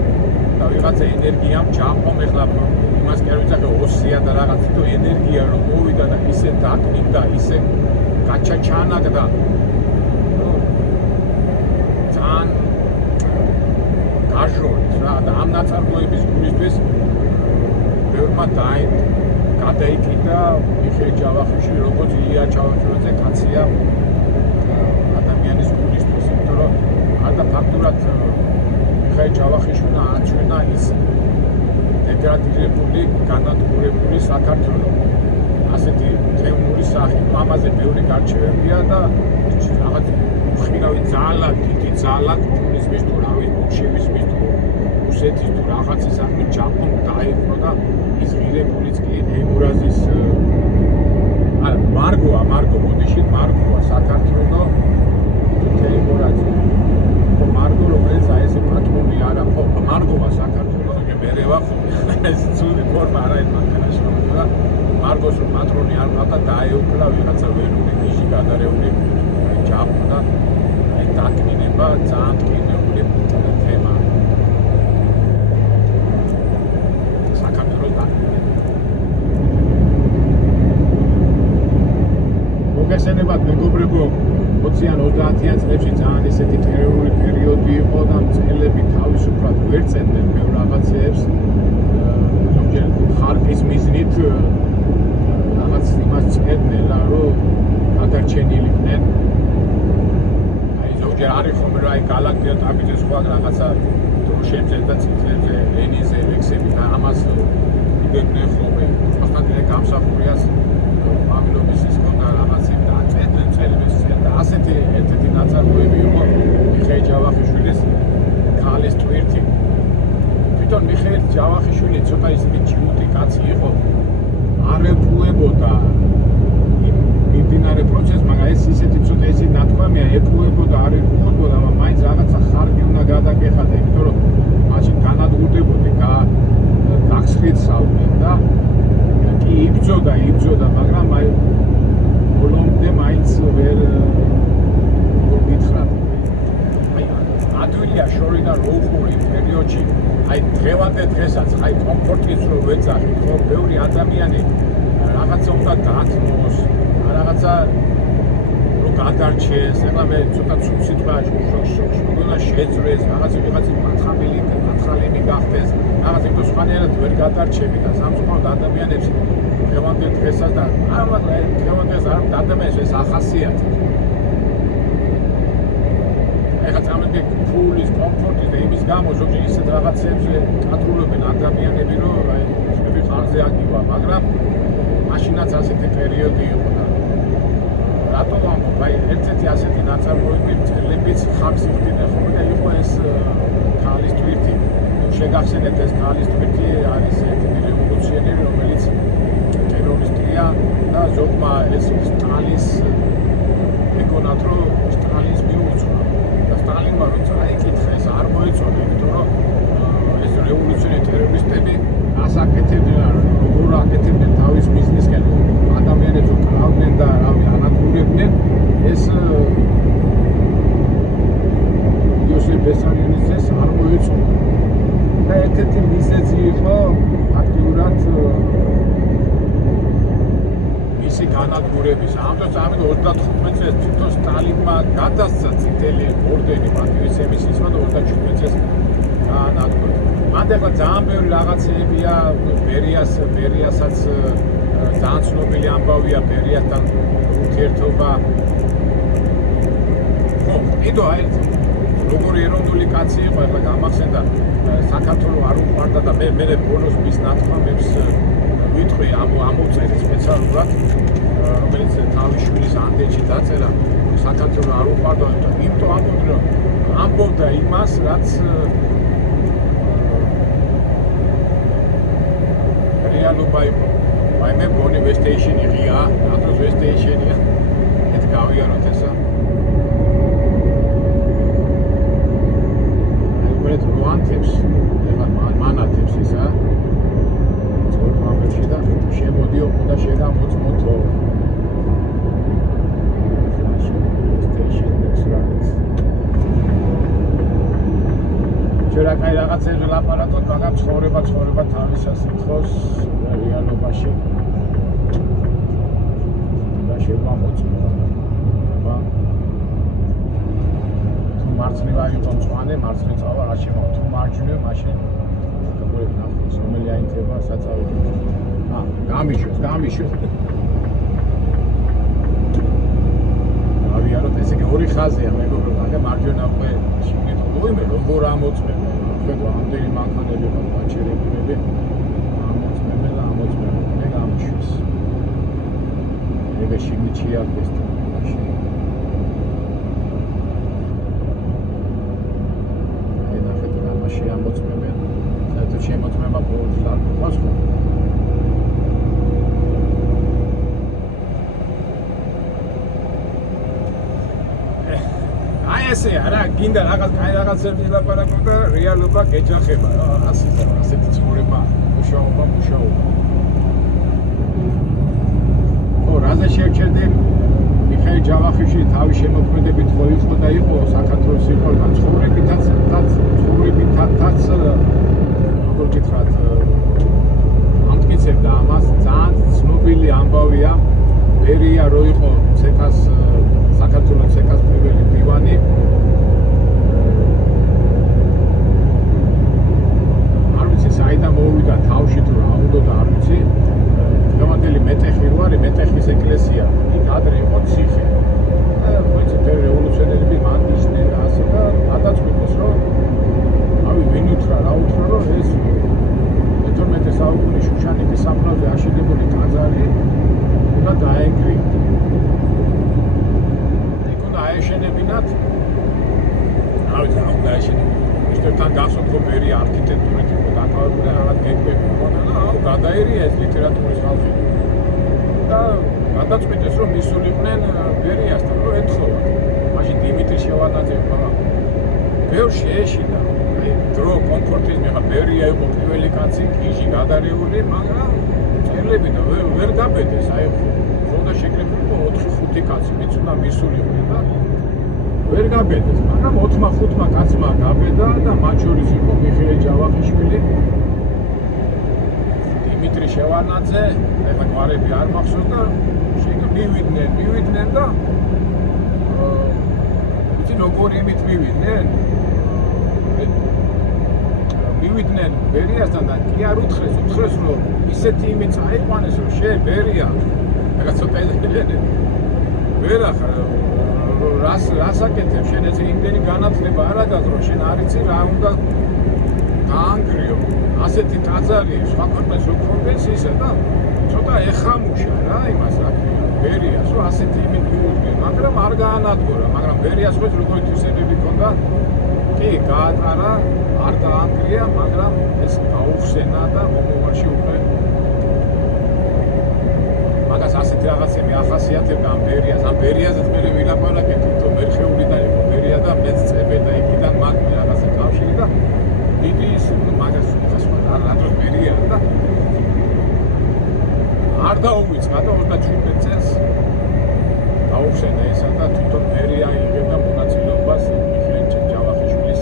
და ვიღაცა ენერგიამ ჯაყომ ეხლა იმას კი არ ვიცახე ოსია და რაღაც თვითონ ენერგია რომ მოვიდა და ისე დაკნინდა, ისე გაჩაჩანაგდა. ძალიან გაჟორით რა და ამ ნაწარმოების გულისთვის ბევრმა გადაიკიდა მიხეილ ჯავახიშვილი როგორც ილია ჭავჭავაძე კაცია ადამიანის გულისთვის, იმიტომ რომ არდა ფაქტურად მიხეილ ჯავახიშვილმა აჩვენა ის დეგრადირებული, განადგურებული საქართველო. ასეთი თემური სახით, ამაზე ბევრი გარჩევებია და რაღაც უხილავი ძალა, დიდი ძალა კომუნიზმის თუ რავი, ბოლშევიზმის თუ რუსეთის თუ რაღაცის საქმე ჯაყომ დაეპყრო და ის ღირებულიც კი თეიმურაზის არა მარგოა მოდიში მარგოა საქართველო თუ თეიმურაზი. მარგო რომელიც აი ესე პატრონი არა ხო მარგოა საქართველო მერევა ხო ეს ცუდი ფორმა არა ის მანქანაში და მარგოს რომ პატრონი არ ყავდა დაეუფლა ვიღაცა ვერული გიჟი გადარეული ჯაყო და აი დაკნინება ძალიან ტკინეული თემა საქართველოს დაკნინება. მოგესალმებით მეგობრებო, 20-ან 30-ან წლებში ძალიან ისეთი ტერორული პერიოდი იყო და მწელები თავისუფლად ვერ წერდნენ ბევრ რაღაცეებს. ზოგჯერ ხარკის მიზნით რაღაც იმას წერდნენ რა, რომ გადარჩენილიყვნენ. აი ზოგჯერ არის ხომ რა, აი გალაქტია ტაბიძე სხვა რაღაცა დროშებზე და წითლებზე, ლენინზე ლექსები და ამას იგებდნენ ხოლმე. ხოსტატილე გამსახურიას პავილოვის ის ქონდა რაღაცები და წერდნენ წელებს და ასეთი ერთ-ერთი ნაწარმოები იყო მიხეილ ჯავახიშვილის ქალის ტვირთი. თვითონ მიხეილ ჯავახიშვილი ცოტა ისეთი ჯიუტი კაცი იყო, არ ეპუებოდა მიმდინარე პროცესს, მაგრამ ეს ისეთი ცოტა ისეთი ნათქვამია, ეპუებოდა, არ ეპუებოდა, მაგრამ მაინც რაღაცა ხარკი უნდა გადაგეხადა, იმიტომ რომ მაშინ განადგურდებოდი, გაგსხლიცავდნენ და კი იბრძოდა, მაგრამ აი ბოლომდე მაინც ვერ გითხრათ. აი ადვილია შორიდან რო უყური პერიოდში, აი დღევანდელ დღესაც, აი კომფორტიც რო ვეძახით, ხო, ბევრი ადამიანი რაღაცა უნდა დათმოს, რაღაცა რო გადარჩეს, ეხლა მე ცოტა ცუდ სიტყვაში უნდა შეძრეს, რაღაცა ვიღაცა მათხალენი გახდეს, რაღაცა იმიტომ სხვანაირად ვერ გადარჩები და სამწუხაროდ ადამიანებს დღევანდელ დღესაც და არა დღევანდელ ადამიანებს ეს ახასიათებს. ეხლა წამოდი ფულის, კომფორტის და იმის გამო ზოგჯერ ისეთ რაღაცებზე კატრულობენ ადამიანები, რომ აი ხები ხარზე აგივა, მაგრამ მაშინაც ასეთი პერიოდი იყო და რატომ ამბობ, აი ერთ-ერთი ასეთი ნაწარმოები წელებიც ხარს იხდიდნენ ხოლმე და იყო ეს ქალის ტვირთი. შეგახსენებთ, ეს ქალის ტვირთი არის ერთ-ერთი რევოლუციონერი, რომელიც ტერორისტია და ზოგმა ეს სტალინს ეკონათ, რომ სტალინს მიუძღვნა და სტალინმა რომ წაიკითხა, ეს არ მოეწონა, იმიტომ რომ ეს რევოლუციონერი ტერორისტები ასაკეთებდნენ, როგორ აკეთებდნენ თავის ბიზნესკენ, ადამიანებს უკრავდნენ და რავი ანადგურებდნენ, ეს იოსებ ბესარიანის განადგურების. ამიტომ 35 წელს თვითონ სტალინმა გადასცა წითელი ორდენი პატივისცემის და 37 წელს განადგურა. მანდ ახლა ძალიან ბევრი რაღაცეებია ბერიასაც ძალიან ცნობილი ამბავია ბერიასთან ურთიერთობა. ხო, კიდო ერთ როგორი ეროვნული კაცი იყო, ახლა გამახსენდა საქართველოს არ უყვარდა და მე ბოლოს მის ნათქვამებს ვიტყვი ამოწერე სპეციალურად, რომელიც თავის შვილის ანდეჩი დაწერა, საქართველოს არ უყვარდა, იმიტომ ამბობდა იმას, რაც რეალობა იყო. აი მე მგონი ვესტეიშენი ღია, რატოს ვესტეიშენია? ეს გავიაროთ ესა. როანთებს, მანათებს ისა ძორბამებში და შემოდიო და შეგამოწმოთო შეიძლება კაი რაღაცები ლაპარაკოთ, მაგრამ ცხოვრება თავისას ითხოვს რეალობაში და შეგამოწმო მარცხნივ აიღო მწვანე, მარცხნივ წავა, რა შემოვა, თუ მარჯვნივ, მაშინ გაგორებ ნახოს, რომელი აინთება საწავით. გამიშვეს. ავიაროთ, ესე იგი ორი ხაზია, მეგობრებო, მაგრამ მარჯვენა უკვე შიგნით მოიმე, როგორ ამოწმება. ხედვა, ამდენი მანქანები ყო, პაჩერებები. ამოწმება, მე გამიშვეს. ეგ შიგნით შეარდეს და მაშინ შემოწმებენ. საერთოდ შემოწმება ბოლოს არ გყავს ხო? აი ესე არა, გინდა რაღაცები ლაპარაკო და რეალობა გეჯახება. ასეთი ცხოვრება, მუშაობა. ხო, რაზე შევჩერდე მიხეილ ჯავახიშვილი თავის შემოქმედებით ხო იყო და იყო საქართველოს იყო და ცხოვრებითაც როგორ გითხრათ ამტკიცებდა ამას ძალიან ცნობილი ამბავია ბერია რო იყო საქართველოს ცეკას პირველი დივანი არ ვიცი საიდან მოვიდა თავში თუ რა უნდა და არ ვიცი დღევანდელი მეტეხი რო არის მეტეხის ეკლესია იქ ადრე იყო ციხე და ვიცი რევოლუციონერები მან ისნენ ასე და გადაწყვიტეს რომ ვინ უთხრა რომ ეს 12 საუკუნის შუშანიკის საფლავზე აშენებული ტაძარი უნდა დაეკრიათ. იქ უნდა აეშენებინათ. რა ვიცი, რა უნდა აეშენებინათ. ისეთთან გახსოვთ რომ ბერი არქიტექტურით იყო დაკავებული, რაღაც გეგმები ჰქონდა და გადაერია ეს ლიტერატურის ხალხი. და გადაწყვიტეს რომ მისულიყვნენ ბერიასთან, რომ ეთხოვათ. მაშინ დიმიტრი შევარდნაძე ყველა ბევრ შეეშინდა. დრო კომფორტიზმი ხა ბერია იყო პირველი კაცი კიჟი გადარეული, მაგრამ წერლები და ვერ გაბედეს, აი ხოდა შეკრებილი იყო 4-5 კაცი, ვინც უნდა მისულიყვნენ და ვერ გაბედეს, მაგრამ 4-5 კაცმა გაბედა და მათ შორის იყო მიხეილ ჯავახიშვილი, დიმიტრი შევარდნაძე, ეხლა გვარები არ მახსოვს და მივიდნენ და ვიცი როგორი იმით მივიდნენ? მივიდნენ ბერიასთან და კი არ უთხრეს რომ ისეთი იმით აიყვანეს რომ ბერია რაღაც ცოტა ელენე ვერ ახარ რას აკეთებ შენ ეს იმდენი განათლება არ აგაქვს რომ შენ არ იცი რა უნდა დაანგრიო ასეთი ტაძარი სხვა ქვეყნებს რო ქონდეს ისა და ცოტა ეხამუშა რა იმას რა ქვია ბერიას რომ ასეთი იმით მიუდგენ მაგრამ არ გაანადგურა მაგრამ ბერიას ხო როგორი თვისებები ქონდა კი გაატარა არ დაანგრია, მაგრამ ეს გაუხსენა და მომავალში უკვე მაგას ასეთი რაღაცები ახასიათებდა ამ ბერიაზეც მე ვილაპარაკეთ, თვითონ მერხეულიდან იყო ბერია და მეც წებედა იქიდან მაგ რაღაცა კავშირი და დიდი ის მაგას უხასვა რა დროს ბერია და არ დაუმიწყა და 37 წელს გაუხსენა ესა და თვითონ ბერია იღებდა მონაწილეობას მიხეილ ჯავახიშვილის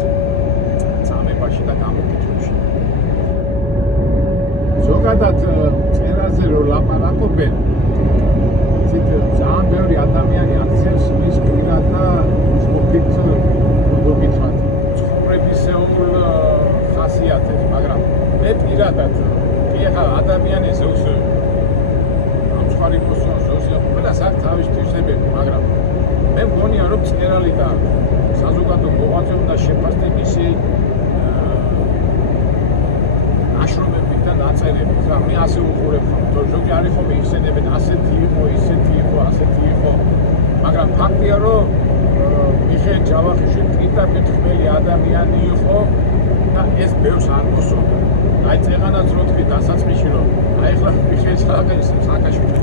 და გამოკითხვაში. ზოგადად წერაზე რო ლაპარაკობენ ადამიანი ზოგს ამწყარი მოსვლა ზოგს ყველას აქვს თავის თვისებები, მაგრამ მე მგონია რომ წერალი და საზოგადო მოღვაწე უნდა შეფასდეს მისი ნაშრომებით და ნაწერებით. რა მე ასე უყურებ ხომ, თორე ზოგი არის ხომ იხსენებენ ასეთი იყო, ისეთი იყო, ასეთი იყო, მაგრამ ფაქტია რომ მიხეილ ჯავახიშვილი პირდაპირ ხმელი ადამიანი იყო და ეს ბევრს არ მოსწონდა. აი წეღანაც რო თქვი დასაწყისში რომ აი ახლა მიხეილ სააკაშვილი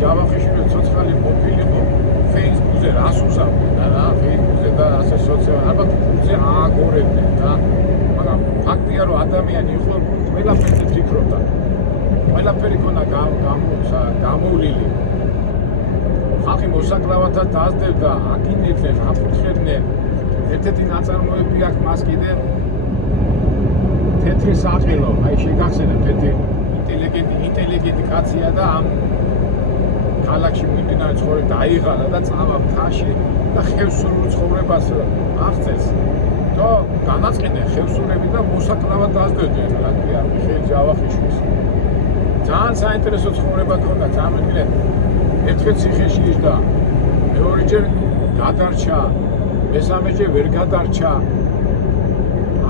ჯავახიშვილი ცოცხალი ყოფილიყო Facebook-ზე რას უსამდა რა Facebook-ზე და ასე სოციალურ ალბათ ფულზე ააგორებდნენ და მაგრამ ფაქტია რომ ადამიანი იყო ყველაფერზე ფიქრობდა. ყველაფერი ქონა გამოვლილი. ხალხი მოსაკლავათად დაასდევდა, აკინებდნენ, აფუთხებდნენ. ერთ-ერთი ნაწარმოები აქვს მას კიდე თეთრი საყელო, აი შეგახსენებ თეთრი ინტელიგენტი კაცია და ამ ქალაქში მიმდინარე ცხოვრება დაიღალა და წავა მთაში და ხევსურულ ცხოვრებას აღწევს. და განაწყენენ ხევსურები და მოსაკლავად დაასდევდნენ რა ქვია მიხეილ ჯავახიშვილს. ძალიან საინტერესო ცხოვრება ქონდა, წამედგნენ ერთხელ ციხეში იჯდა, მეორეჯერ გადარჩა, მესამეჯერ ვერ გადარჩა.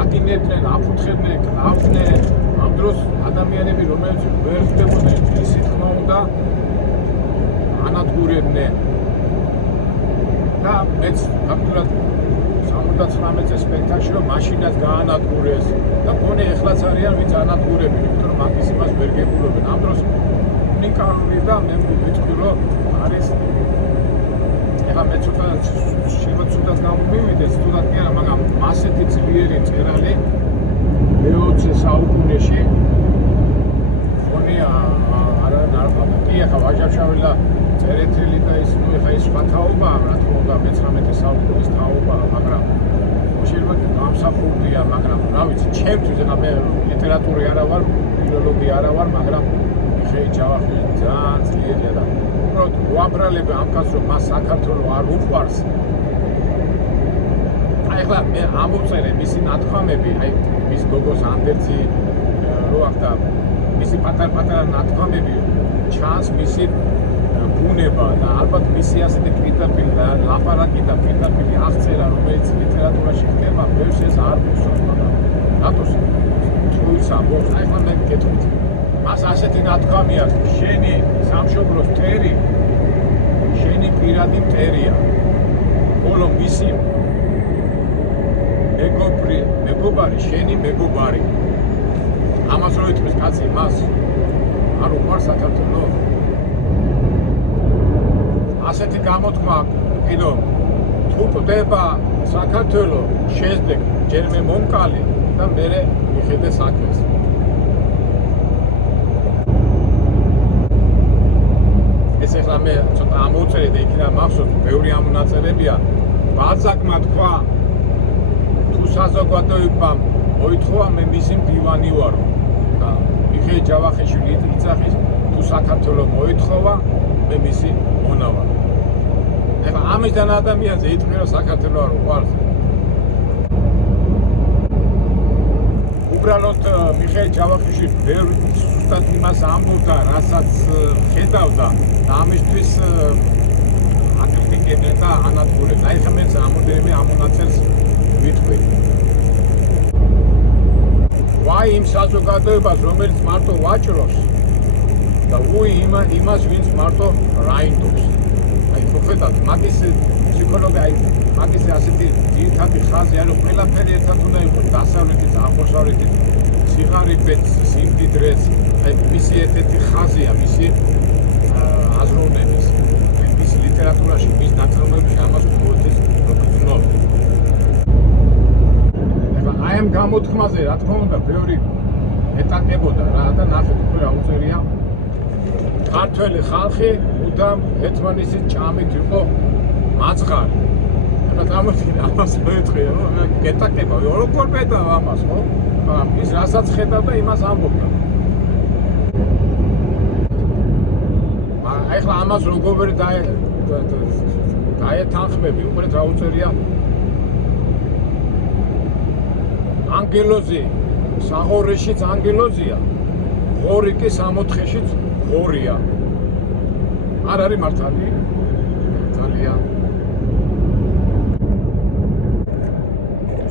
აკინებდნენ, აფუთხებდნენ, კლავდნენ. ამ დროს ადამიანები რომელიც ვერ ხდებოდნენ ისი თქმა უნდა ანადგურებდნენ. და მეც ფაქტურად 79 წელს სპექტაკლში რომ მაშინაც გაანადგურეს და მგონი ეხლაც არიან ვინც ანადგურებენ, იმიტომ რომ მაგის იმას ვერ გებულობენ. ამ დროს უნიკალური და მე ვიტყვი რომ არის ეხლა მე ცუდად გამომივიდეს, ცუდად კი არა, მაგრამ ასეთი ძლიერი წერალი მე-20 საუკუნეში მგონია არა კი ახლა ვაჟა-შაველა წერეთელი და ის ნუ ეხლა ის სხვა თაობაა, რა თქმა უნდა 19 საუკუნის თაობაა, მაგრამ შეიძლება გამსახურდია, მაგრამ რა ვიცი, ჩემთვის ეხლა მე ლიტერატური არა ვარ, ფილოლოგი არა ვარ, მაგრამ მიხეილ ჯავახიშვილი ძალიან ძლიერია და უბრალოდ ვაბრალებ ამ კაცს რომ მას საქართველოს არ უყვარს. აი ახლა მე ამოვწერე მისი ნათქვამები, აი მის გოგოს ანდერძი რო ახდა მისი პატარ-პატარა ნათქვამები ჩანს მისი ბუნება და ალბათ მისი ასეთი პირდაპირ ლაპარაკი და პირდაპირ აღწერა რომელიც ლიტერატურაში ხდება, ბევრს ეს არ მოსწონს, მაგრამ რატოს თუის ამბობს, აი ახლა მე გეტყვით. მას ასეთი ნათქვამი აქვს, შენი სამშობლოს მტერი, შენი პირადი მტერია. ხოლო მისი მეგობარი, შენი მეგობარი. ამას რო იტყვის კაცი, მას არ უყვარს საქართველო. ასეთი გამოთქმა კიდო თუ კვდება საქართველო შეძდებ ჯერ მე მომკალი და მერე მიხედე საქმეს. ეს ახლა მე ცოტა ამოვწერე და იქნა მახსოვს ბევრი ამონაწერებია. ბალზაკმა თქვა თუ საზოგადოებამ მოითხოვა მე მისი მდივანი ვარო და მიხეილ ჯავახიშვილი იწახის თუ საქართველოს მოითხოვა მე მისი მონა ვარ. ეხლა ამისთან ადამიანზე იტყვი რომ საქართველოს არ უყვარს. უბრალოდ მიხეილ ჯავახიშვილი ვერ ზუსტად იმას ამბობდა, რასაც ხედავდა და ამისთვის აკრიტიკებდნენ და ანადგურებდნენ. აი ხა მეც ამოდენიმე ამონაწერს ვიტყვი. ვაი იმ საზოგადოებას, რომელიც მარტო ვაჭრობს და უი იმას, ვინც მარტო რაინდობს. აი ხედავთ, მაგის ფსიქოლოგია, აი მაგის ასეთი ძირითადი ხაზი არის, ყველაფერი ერთად უნდა იყოს, დასავლეთით, აღმოსავლეთით, სიღარიბეც, სიმდიდრეც, აი მისი ერთ-ერთი ხაზია, მისი აზროვნების, მის ლიტერატურაში, მის ნაწარმოებებში ამას უბრალოდ გრძნობს. აი ამ გამოთქმაზე, რა თქმა უნდა, ბევრი ეტაკებოდა რა და ნახეთ უკვე რა უწერია. ქართველი ხალხი მუდამ ერთმანეთის ჭამით იყო მაწყარი. ეხლა წამოდგინე ამას მეთხე, რომ გეტაკება, როგორ პეტავ ამას, ხო? მაგრამ ის რასაც ხედავდა, იმას ამბობდა. აი ახლა ამას როგორ დაეთანხმები, უყურეთ რა უწერია. ანგელოზი, საღორეშიც ანგელოზია, ღორი კი 64-შიც ღორია. არ არის მართალი? მართალია.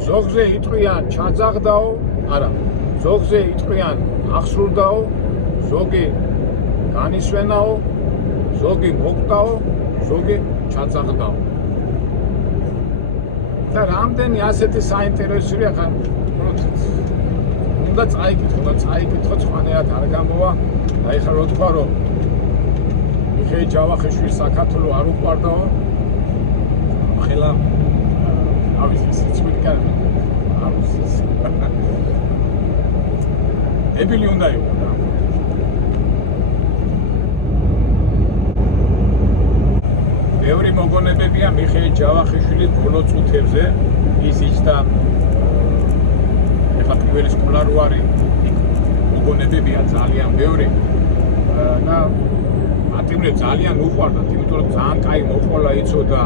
ზოგზე იტყვიან ჩაძაღდაო, არა. ზოგზე იტყვიან აღსრულდაო, ზოგი განისვენაო, ზოგი მოკვდაო, ზოგი ჩაძაღდაო. და რამდენი ასეთი საინტერესოა ხა უნდა წაიკითხო სხვანაირად არ გამოვა და ეხლა რო თქვა რომ მიხეილ ჯავახიშვილის საქართველოს არ უყვარდაო ხელა არის ის ცუდი კარი არის ის ებილი უნდა იყო და ბევრი მოგონებებია მიხეილ ჯავახიშვილის ბოლო წუთებზე ის იჯდა ეხლა პირველი სკოლა რო არის იქ მოგონებებია ძალიან ბევრი და ატიმრე ძალიან უყვარდათ იმიტომ რომ ძალიან კაი მოყოლა იცოდა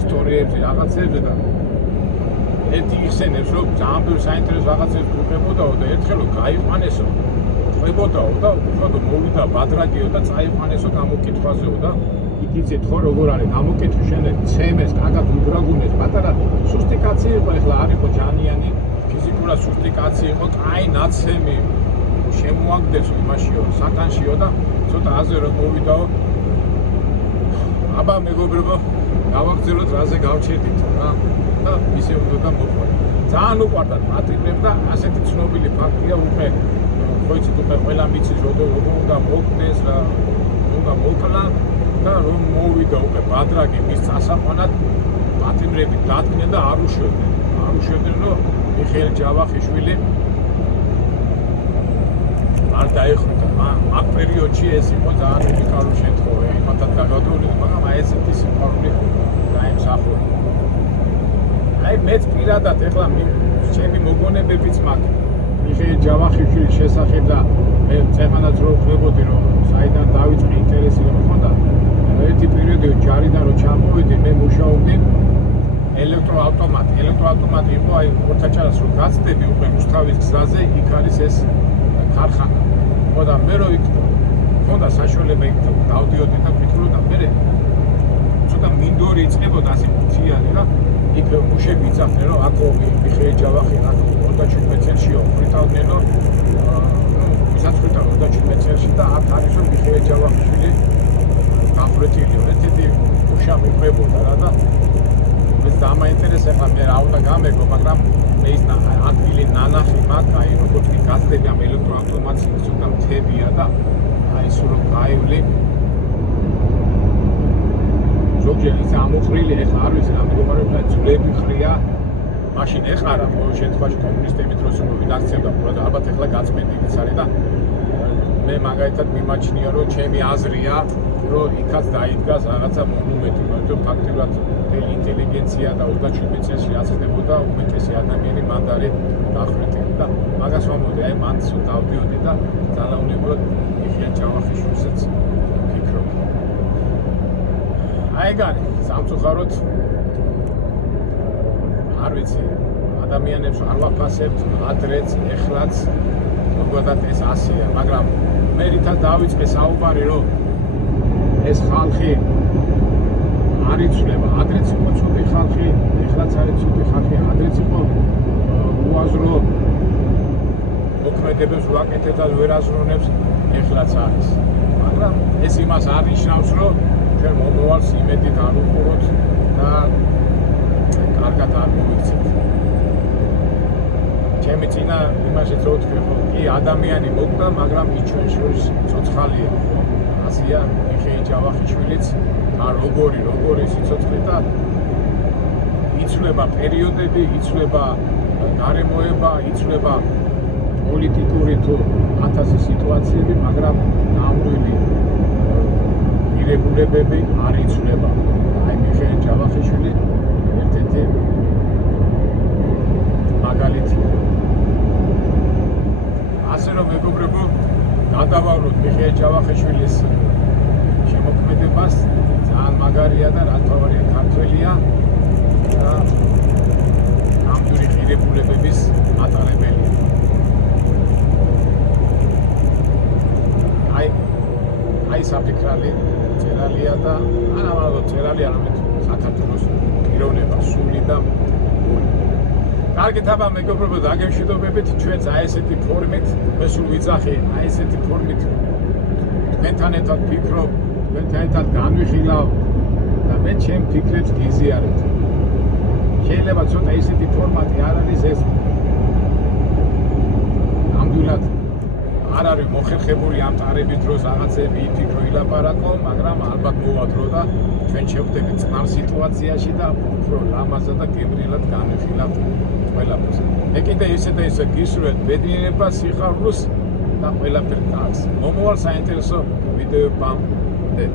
ისტორიებზე რაღაცებზე და ერთი იხსენებს რომ ძალიან ბევრი საინტერესო რაღაცებს უყებოდაო და ერთხელ რომ გაიყვანესო ყვებოდაო და უფრო მოვიდა ბადრაგიო და წაიყვანესო გამოკითხვაზეო და იცით ხო როგორ არის გამოკითხვის შემდეგ ცემეს კარგად უბრაგუნეს პატარა სუსტი კაცი იყო ეხლა არ იყო ჯანიანი ფიზიკურად სუსტი კაცი იყო კაი ნაცემი შემოაგდესო იმაშიო სატანშიო და ცოტა აზე რომ მოვიდაო აბა მეგობრებო გავაგრძელოთ რაზე გავჩერდითო რა და ისე უნდა მოყვარ ძალიან უყვარდათ პატრიოტებს და ასეთი ცნობილი ფაქტია უკვე ხო იცით უკვე ყველა მიცის როგორ უნდა მოკდეს რა უნდა მოკლა და რომ მოვიდა უკვე ბადრაგი მის წასაყვანად პატრიოტები დადგნენ და არ უშვებდნენ რომ მიხეილ ჯავახიშვილი არ დაეხრუტა ამ პერიოდში ეს იყო ძალიან უნიკალური შემთხვევა იმათად გაგადოვლილი მაგრამ აი ესეთი სიყვარული დაიმსახურა აი მეც პირადად ეხლა ჩემი მოგონებებიც მაქვს მიხეილ ჯავახიშვილის შესახებ და მე წეღანაც რო ხვდებოდი რომ საიდან დავიწყე ინტერესი რომ მქონდა ერთი პერიოდი ჯარიდან რო ჩამოვედი მე მუშაობდი ელექტროავტომატი იყო აი ხორცაჭარას რო გაცდები უკვე რუსთავის გზაზე იქ არის ეს ქარხანა ხო და მე რო იქ მქონდა საშუალება იქ დავდიოდი და ვფიქრობდა მე ცოტა მინდორი იწყებოდა ასე მციანი და იქ მუშები იცავდნენ რომ აქ მიხეილ ჯავახი აქ 37 წელშიო ვრიტავდნენ რომ ვისაც ვრიტავ 37 წელში და აქ არის რომ მიხეილ ჯავახიშვილი გამრეთილიო ერთ-ერთი მუშა მიყვებოდა რა და ეს დამაინტერესა ხა მე რა უნდა გამეგო მაგრამ მე ის ადგილი ნანახი მაქვს აი როგორც კი გასდები ამ ელექტროავტომატს ცოტა მთებია და აი სულ რომ გაივლი ზოგჯერ ის ამოყრილი ეხლა არ ვიცი რა მეგობრებია ძვლები ხრია მაშინ ეხარა ყოველ შემთხვევაში კომუნისტები დროს რომ ვინახცებდა ყურადღება ალბათ ეხლა გაწმენდი ის არის და მე მაგალითად მიმაჩნია რომ ჩემი აზრია რომ იქაც დაიდგას რაღაცა მონუმენტი მაგრამ ფაქტიურად ინტელიგენცია და 27 წელს რაცდებოდა უმეტესი ადამიანი მანდ არის დახვრეტილი და მაგას ვამბობდი აი მან სულ დავდიოდი და ძალაუნებურად მიხეილ ჯავახიშვილსაც ვფიქრობ აი გარი სამწუხაროდ არ ვიცი ადამიანებს არ ვაფასებთ ადრეც ეხლაც ზოგადად ეს ასია მაგრამ მე რითაც დავიწყე საუბარი რომ ეს ხალხი არ იცვლება ადრეც იყო ცუდი ხალხი ეხლაც არის ცუდი ხალხი ადრეც იყო უაზრო მოქმედებებს ვაკეთებ და ვერ აზროვნებს ეხლაც არის მაგრამ ეს იმას არ ნიშნავს რომ ჩვენ მომავალს იმედით არ უყუროთ და კარგად არ მოვიქცეთ ჩემი წინა იმაშიც რო თქვი ხო კი ადამიანი მოკვდა მაგრამ ის ჩვენ შორის ცოცხალია ხო ასია მიხეილ ჯავახიშვილიც და როგორი სიცოცხლე და იცვლება პერიოდები იცვლება გარემოება იცვლება პოლიტიკური თუ ათასი სიტუაციები მაგრამ ნამდვილი ღირებულებები არ იცვლება აი მიხეილ ჯავახიშვილი ერთ-ერთი მაგალითია ასე რომ მეგობრებო გადავარდოთ მიხეილ ჯავახიშვილის შემოქმედებას ძალიან მაგარია და რა თქმა უნდა ქართველია და ნამდვილი ღირებულებების მატარებელია არა წერალი არამედ საქართველოს პიროვნება სული და გული. კარგით აბა მეგობრებო, დაგემშვიდობებით ჩვენც აი ესეთი ფორმით, მე სულ ვიძახი, აი ესეთი ფორმით თქვენთან ერთად ვფიქრობ, თქვენთან ერთად განვიხილავ და მე ჩემ ფიქრებს გიზიარებთ. შეიძლება ცოტა ისეთი ფორმატი არ არის ეს. ნამდვილად არ არის მოხერხებული ამ ტარების დროს რაღაცები იფიქრო ილაპარაკო, მაგრამ ალბათ მოვა დრო და ჩვენ შევხვდებით წყნარ სიტუაციაში და უფრო ლამაზად და გემრიელად განვიხილავთ ყველაფერს. მე კიდე ისე და ისე გისურვებთ ბედნიერებას, სიხარულს და ყველაფერ კარგს. მომავალ საინტერესო ვიდეოებამდე.